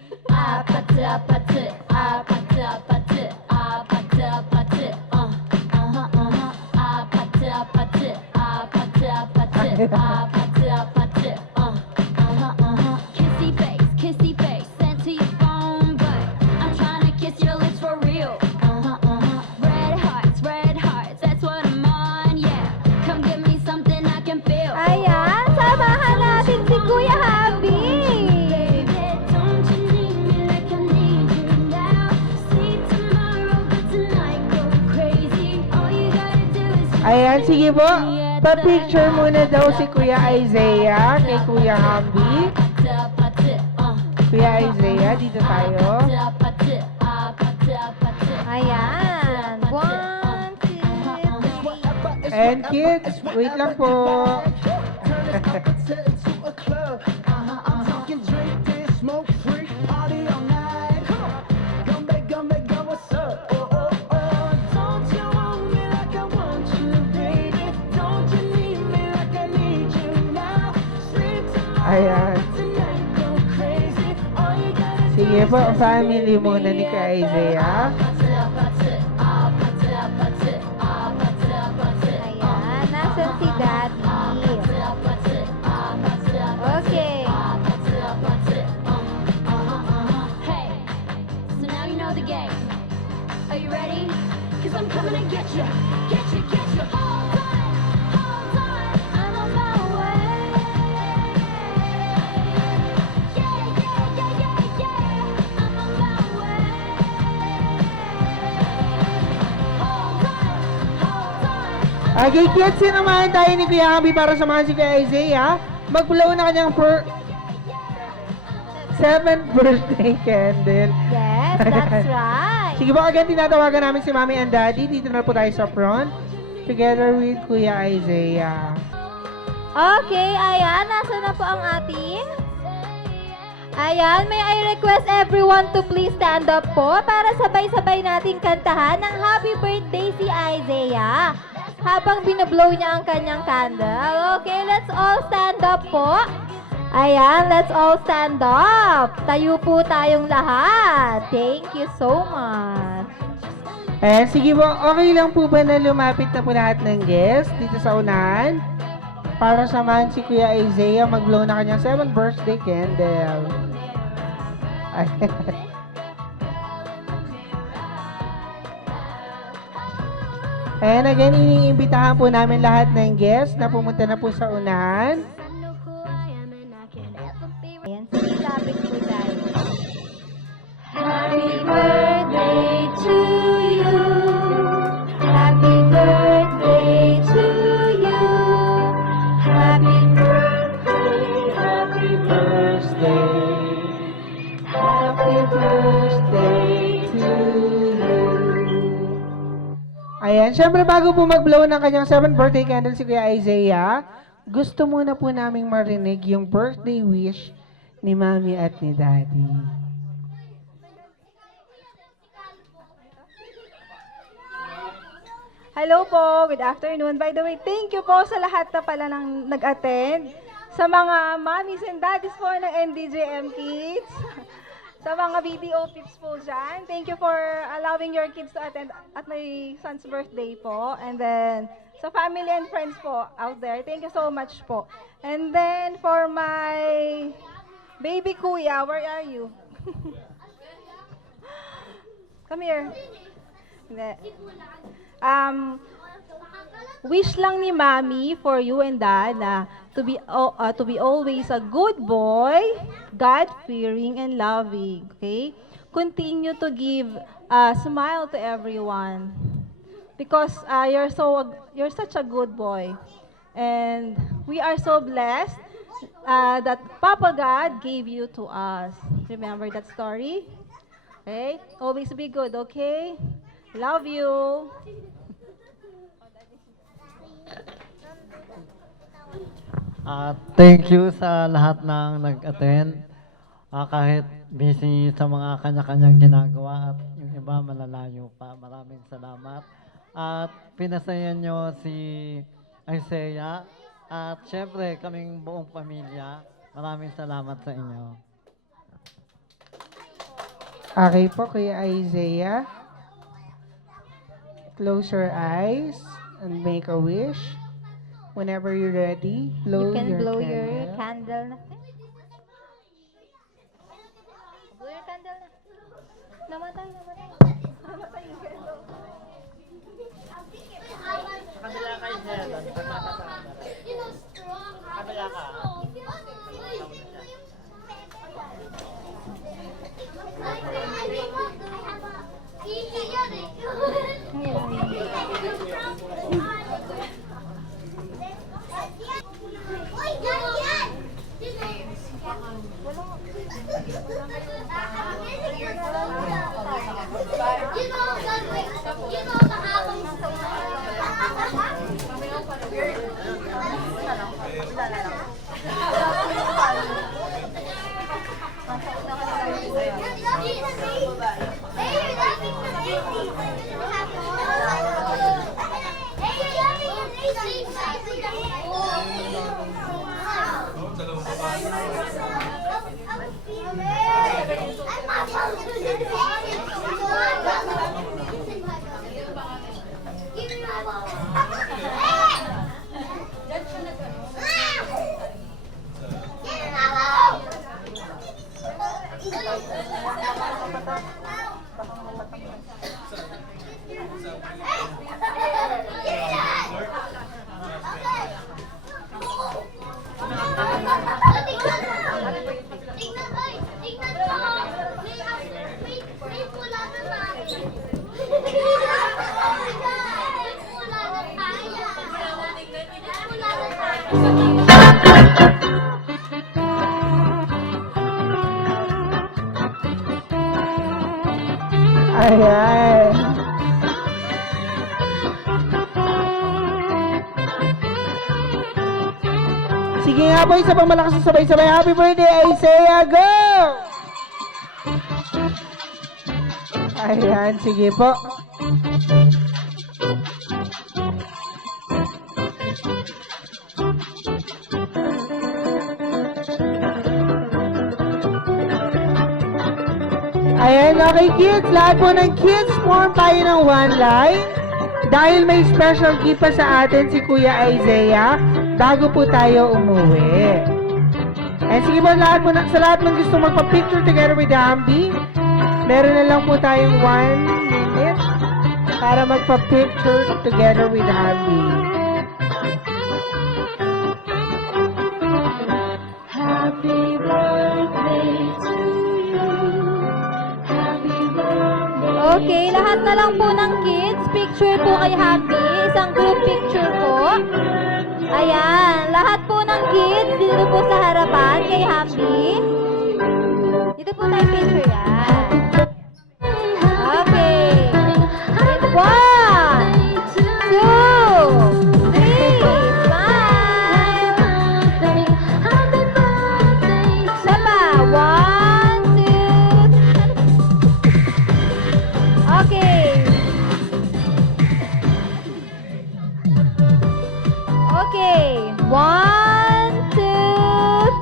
Kissy face, sent to your phone, but I'm trying to kiss your lips for real. Red hearts, that's what I'm on, yeah. Come give me something I can feel. Ayan, samahan natin si Kuya Hamby. Baby, don't you need me like I need you now? Sleep tomorrow, but tonight go crazy. All you gotta do is Ayan, sige po. Pa-picture muna daw si Kuya Isaiah kay Kuya Hamby. Kuya Isaiah, dito tayo. Ayan. 1, 2, 3. And kids, wait lang po. Turn this opposite into a club. I'm talking drink, dance, smoke, free, party all night. Come back, girl, what's up? Oh, oh, oh. Don't you want me like I want you, baby? Don't you need me like I need you now? Sleep tomorrow, Ayan. tonight go crazy. All you gotta Sige po, family muna ni Kuya Isaiah. Ayan, nasan si Daddy? Okay. Hey, so now you know the game. Are you ready? Cause I'm coming to get you. Get you, get you. Hold on, I'm on my way. Yeah, I'm on my way. Hold on. Okay, kids, sinamahan tayo ni Kuya Hamby para samahan si Kuya Isaiah. Mag-blow na kanyang 7th birthday candle. Yes, that's right. Sige po, agad tinatawagan namin si Mommy and Daddy. Dito na po tayo sa front. Together with Kuya Isaiah. Okay, ayan. Nasa na po ang ating? Ayan, may I request everyone to please stand up po para sabay-sabay nating kantahan ng happy birthday si Isaiah. Habang binablow niya ang kanyang candle. Okay, let's all stand up po. Ayan, let's all stand up. Tayo po tayong lahat. Thank you so much. Eh, sige po, okay lang po ba na lumapit na po lahat ng guests dito sa unahan? Para samahan si Kuya Isaiah mag-blow na kanyang 7th birthday candle. Ayan. And again, iniimbitahan po namin lahat ng guests na pumunta na po sa unahan. Ayan, sige, lapit po tayo. Happy birthday to you. Happy birthday to you. Happy birthday, Happy birthday. Happy birthday to you. Ayan, syempre bago po mag-blow ng kanyang 7th birthday candle si Kuya Isaiah, gusto muna po naming marinig yung birthday wish ni Mami at ni Daddy. Hello po, good afternoon. By the way, thank you po sa lahat na pala ng nag-attend. Sa mga mommies and daddies po ng NDJM Kids. Sa mga video tips po dyan. Thank you for allowing your kids to attend at my son's birthday po. And then, sa family and friends po out there, thank you so much po. And then, for my baby kuya, where are you? Come here. Hindi. Wish lang ni Mami for you and Dad na to be always a good boy, God-fearing and loving. Okay? Continue to give a smile to everyone because you're such a good boy. And we are so blessed that Papa God gave you to us. Remember that story? Okay? Always be good, okay? Love you. Thank you sa lahat ng nag-attend. Kahit busy sa mga kanya-kanyang ginagawa at yung iba malalayo pa. Maraming salamat. At pinasaya nyo si Isaiah. At syempre, kaming buong pamilya. Maraming salamat sa inyo. Okay po, Kuya Isaiah. Close your eyes and make a wish. Whenever you're ready, blow You can your blow candle. your candle na. Blow your candle na. Namatay. Namatay yung candle. Ayan. Sige nga po, isa pang malakas na sabay-sabay. Happy birthday, Isaiah! Go! Ayan, sige po. Ayan, okay kids, lahat po ng kids, form tayo ng one line. Dahil may special gift pa sa atin si Kuya Isaiah, bago po tayo umuwi. And sige po, sa lahat ng gusto magpa-picture together with Hamby, meron na lang po tayong 1 minute para magpa-picture together with Hamby. Happy birthday to you. Happy birthday. Okay, lahat na lang po ng kids, picture po kay Happy. Isang group picture po. Ayan, lahat po ng kids, dito po sa harapan kay Happy. Dito po tayo picture yan. Okay. 1, 2, 3, smile. Isa pa. 1, 2, okay. Okay. 1, 2,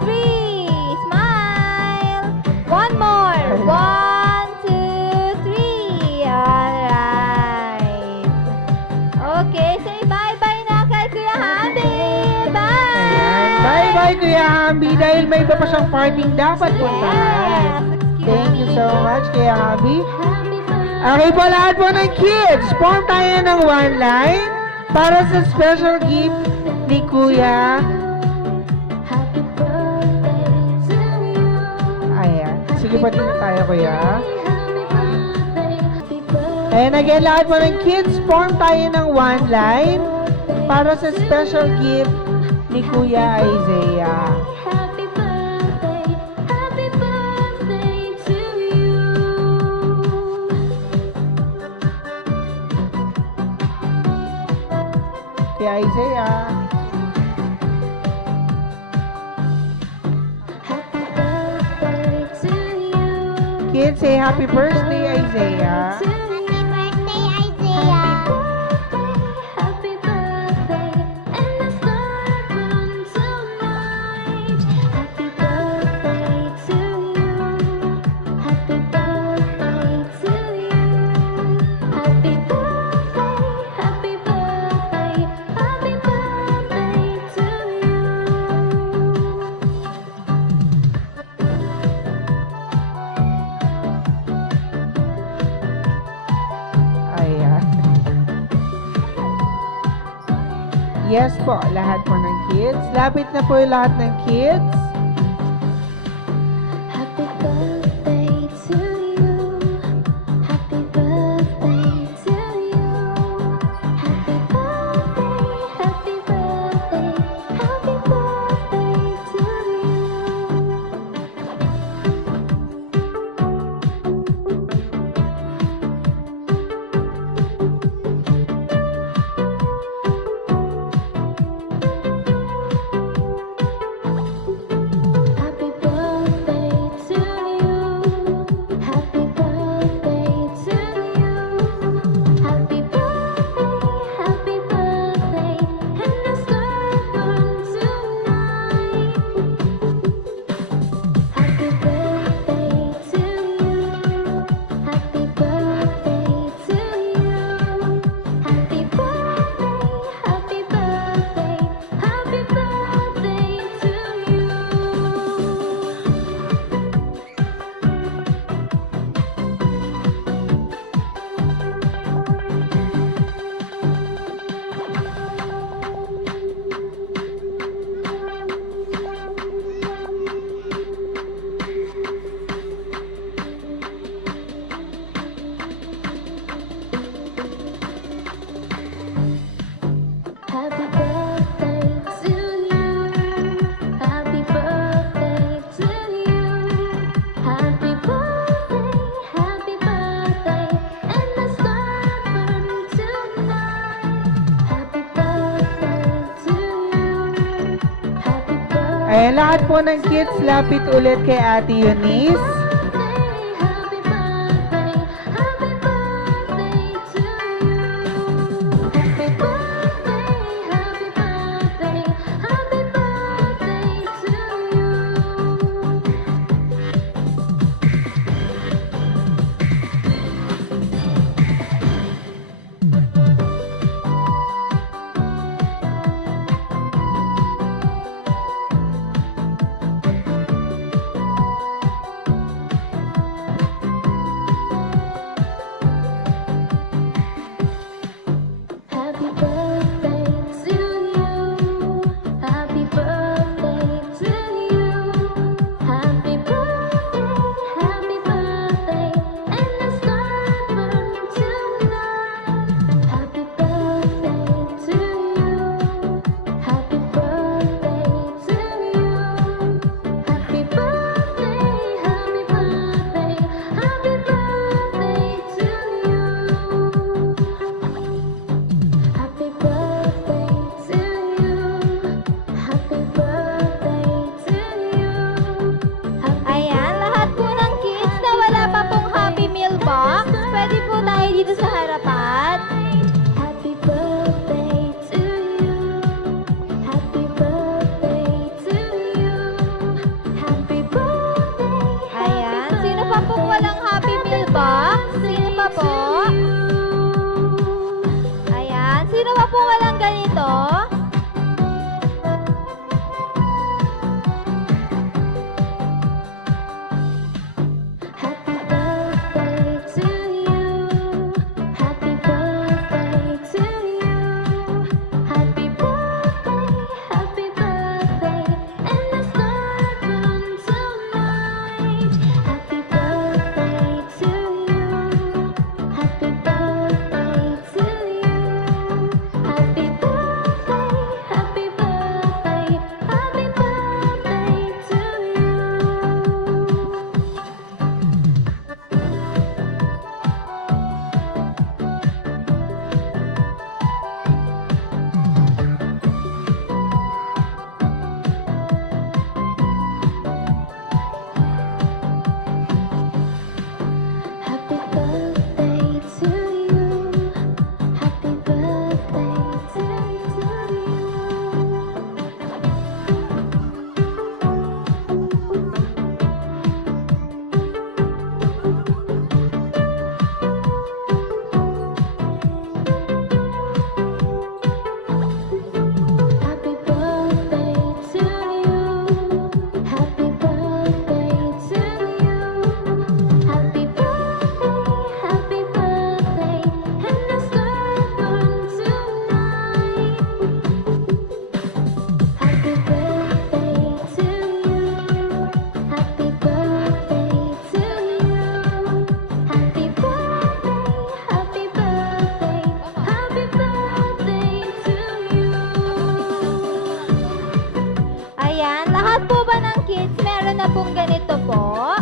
3. Smile. One more. 1, 2, 3. Alright. Okay, say bye-bye na kay Kuya Hamby. Bye! Ayan, bye-bye Kuya Hamby, dahil may iba pa siyang parting dapat puntahan. Thank you so much, Kuya Hamby. Okay po, lahat po ng kids, form tayo ng one line para sa special gift ni Kuya Sige, pati na tayo, kuya. And again, lahat mo ng kids, form tayo ng one line para sa special gift ni Kuya Isaiah. Happy birthday to you. Kuya Isaiah. Happy birthday to you. Kids, say happy birthday, Isaiah. Happy birthday, Isaiah. Happy birthday, and the star burn tonight. Happy birthday to you. Happy birthday to you. Happy birthday, happy birthday, happy birthday to you. Ayan. Yes po, lahat po ng kids. Lapit na po yung lahat ng kids. Happy birthday to you. Happy birthday to you. Happy birthday, happy birthday, happy birthday to you. Happy birthday to you. Happy birthday to you. Happy birthday, and the star burn tonight. Happy birthday to you. Happy birthday to you. Happy birthday, happy birthday, happy birthday to you. Happy birthday to you. Happy birthday to you. Happy birthday, and the star burn tonight. Happy birthday to you. Happy birthday. Ayan, lahat po ng kids, lapit ulit kay Ate Eunice. Happy birthday, happy birthday to you. Happy birthday, happy birthday, happy birthday to you. Happy birthday to you. Happy birthday to you. Happy birthday, and the star burn tonight. Happy birthday to you. Happy birthday to you. Happy birthday, happy birthday, happy birthday to you. Happy birthday to you. Happy birthday to you. Ayan, lahat po ng kids na wala pa pong Happy Meal Box, pwede po tayo dito sa harapan. Happy birthday to you. Happy birthday to you. Happy birthday. Ayan, sino pa pong walang Happy Meal Box? Sino pa po? Ayan, sino pa pong walang ganito? Happy birthday to you. Happy birthday to you. Happy birthday, and the star burn tonight. Happy pong ganito po.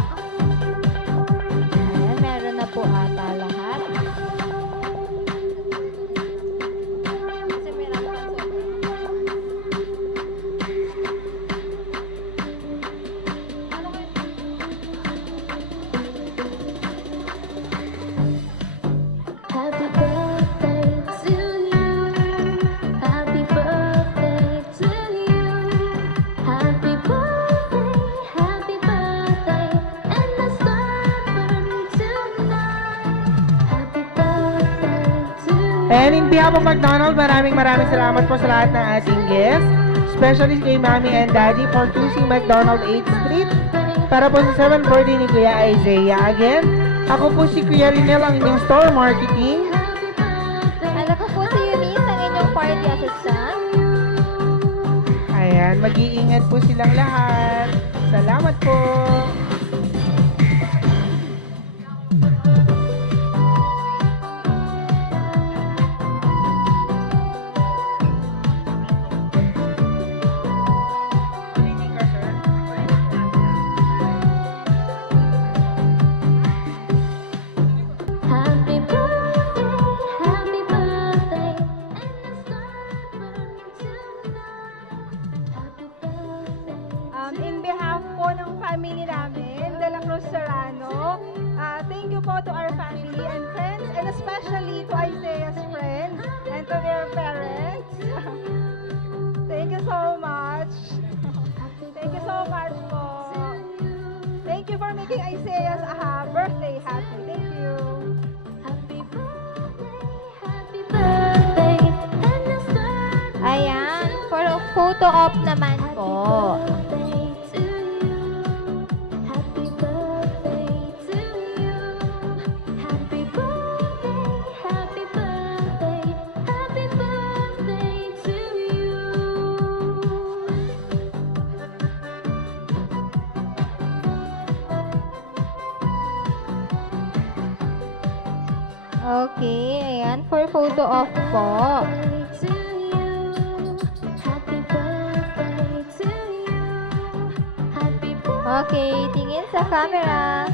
Ayan, meron na po ata lahat. Kasi meron pa po. Happy birthday to you. Happy birthday to you. Happy birthday, and the star burn tonight. Happy birthday to you. And in behalf of McDonald's, maraming salamat po sa lahat ng ating guests. Especially kay Mommy and Daddy for choosing McDonald 8th Street para po sa 7th birthday ni Kuya Isaiah. Again, ako po si Kuya Rinel, ang inyong store marketing. Ano ko po si Eunice, ang inyong party assistant. Ayan, mag-iingat po silang lahat. Salamat po. Happy birthday, and the star burn tonight. Happy birthday. In behalf po ng family namin, De La Cruz Serrano, thank you po to our family and friends, and especially to Isaiah's friends and to their parents. Thank you so much. Thank you so much po. Thank you for making Isaiah's birthday happy. Thank you. Happy birthday, and the star Ayan, for a photo op naman po. birthday to you. Happy birthday to you. Happy birthday, happy birthday, happy birthday to you. Okay, ayan, for photo op po. To you. Happy birthday to you. Happy birthday. Okay, tingin sa camera.